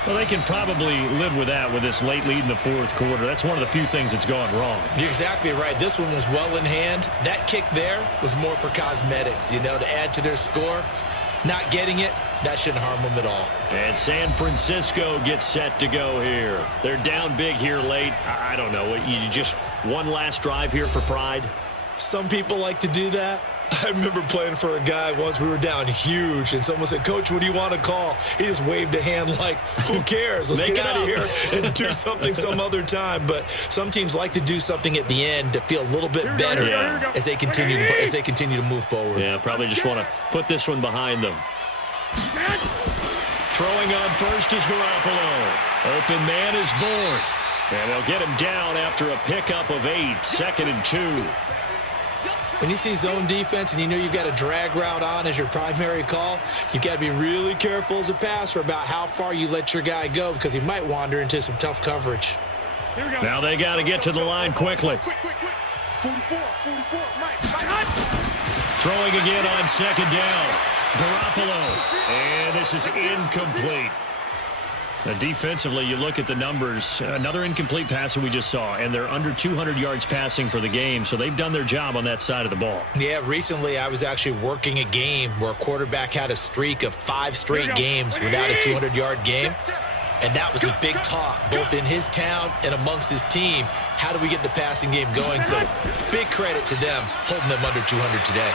Well, they can probably live with that with this late lead in the 4th quarter. That's one of the few things that's gone wrong. You're exactly right. This one was well in hand. That kick there was more for cosmetics, you know, to add to their score. Not getting it, that shouldn't harm them at all. And San Francisco gets set to go here. They're down big here late. I don't know. You just one last drive here for pride? Some people like to do that. I remember playing for a guy once. We were down huge, and someone said, "Coach, what do you want to call?" He just waved a hand like, who cares? Let's get out of here and do something some other time. But some teams like to do something at the end to feel a little bit better as they continue to move forward. Yeah, probably just want to put this one behind them. Throwing on first is Garoppolo. Open man is born. And they'll get him down after a pickup of 8, 2nd and 2. When you see zone defense and you know you've got a drag route on as your primary call, you've got to be really careful as a passer about how far you let your guy go because he might wander into some tough coverage. Now they got to get to the line quickly. 44, Mike. Throwing again on 2nd down. Garoppolo. And this is incomplete. Now, defensively, you look at the numbers. Another incomplete passer we just saw, and they're under 200 yards passing for the game, so they've done their job on that side of the ball. Yeah, recently I was actually working a game where a quarterback had a streak of 5 straight games without a 200-yard game, and that was a big talk, both in his town and amongst his team. How do we get the passing game going? So big credit to them holding them under 200 today.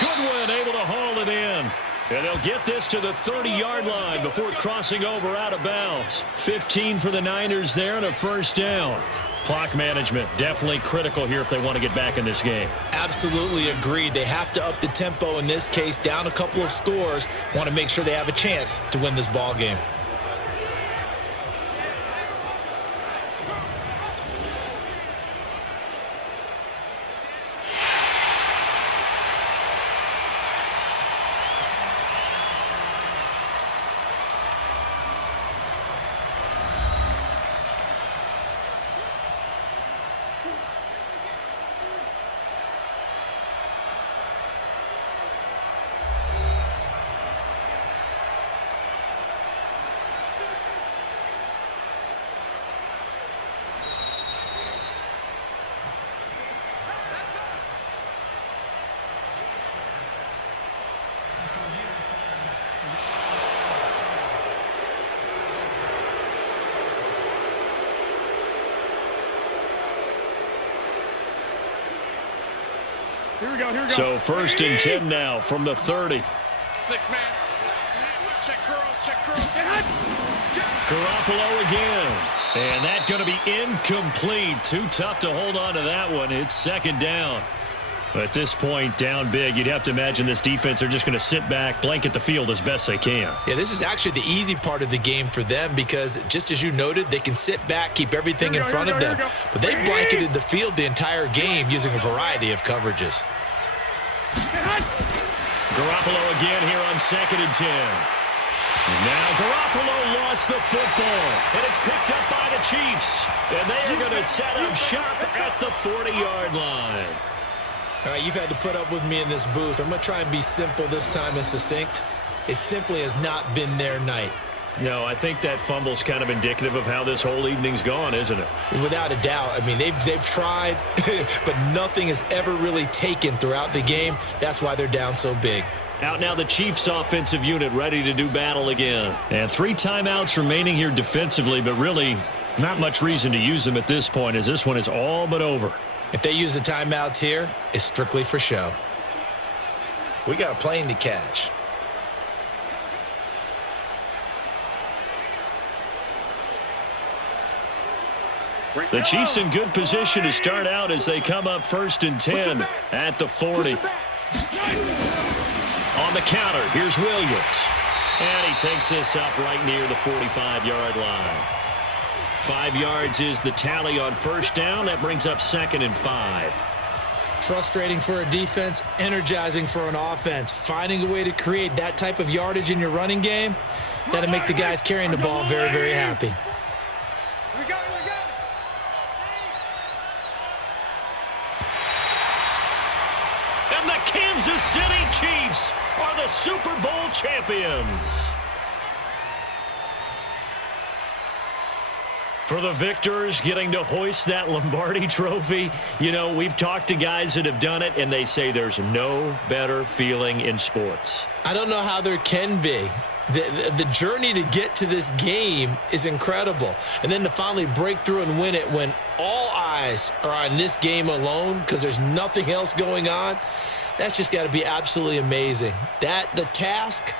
Goodwin able to haul it in. And they'll get this to the 30-yard line before crossing over out of bounds. 15 for the Niners there and a 1st down. Clock management definitely critical here if they want to get back in this game. Absolutely agreed. They have to up the tempo in this case, down a couple of scores. Want to make sure they have a chance to win this ball game. Here we go. So 1st and 10 now from the 30. 6-man. Check curls. Garoppolo again. And that's going to be incomplete. Too tough to hold on to that one. It's 2nd down. At this point, down big, you'd have to imagine this defense are just going to sit back, blanket the field as best they can. Yeah, this is actually the easy part of the game for them because, just as you noted, they can sit back, keep everything in front of them. But they blanketed the field the entire game using a variety of coverages. Garoppolo again here on 2nd and 10. Now Garoppolo lost the football, and it's picked up by the Chiefs. And they are going to set up shop at the 40-yard line. All right, you've had to put up with me in this booth. I'm going to try and be simple this time and succinct. It simply has not been their night. No, I think that fumble's kind of indicative of how this whole evening's gone, isn't it? Without a doubt. I mean, they've tried, but nothing has ever really taken throughout the game. That's why they're down so big. Out now the Chiefs offensive unit ready to do battle again. And 3 timeouts remaining here defensively, but really not much reason to use them at this point as this one is all but over. If they use the timeouts here, it's strictly for show. We got a plane to catch. The Chiefs in good position to start out as they come up 1st and 10 at the 40. On the counter, here's Williams. And he takes this up right near the 45-yard line. 5 yards is the tally on 1st down. That brings up 2nd and 5. Frustrating for a defense, energizing for an offense. Finding a way to create that type of yardage in your running game, that'll make the guys carrying the ball very, very happy. And the Kansas City Chiefs are the Super Bowl champions. For the victors, getting to hoist that Lombardi trophy, you know, we've talked to guys that have done it, and they say there's no better feeling in sports. I don't know how there can be. The journey to get to this game is incredible. And then to finally break through and win it when all eyes are on this game alone because there's nothing else going on, that's just got to be absolutely amazing. The task,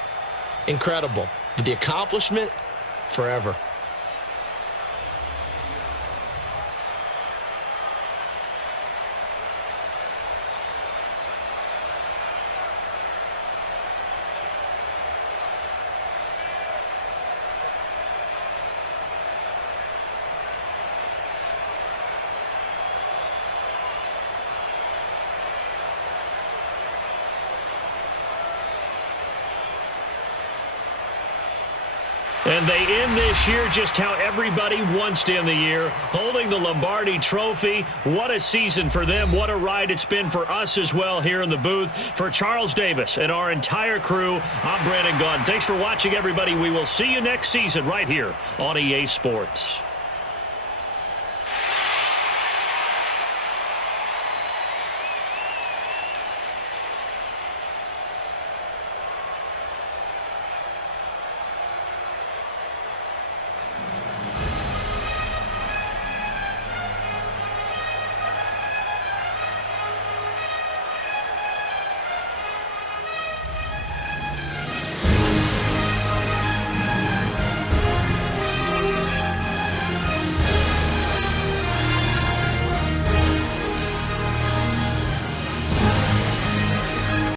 incredible. But the accomplishment, forever. And they end this year just how everybody wants to end the year, holding the Lombardi trophy. What a season for them. What a ride it's been for us as well here in the booth. For Charles Davis and our entire crew, I'm Brandon Gaudin. Thanks for watching, everybody. We will see you next season right here on EA Sports.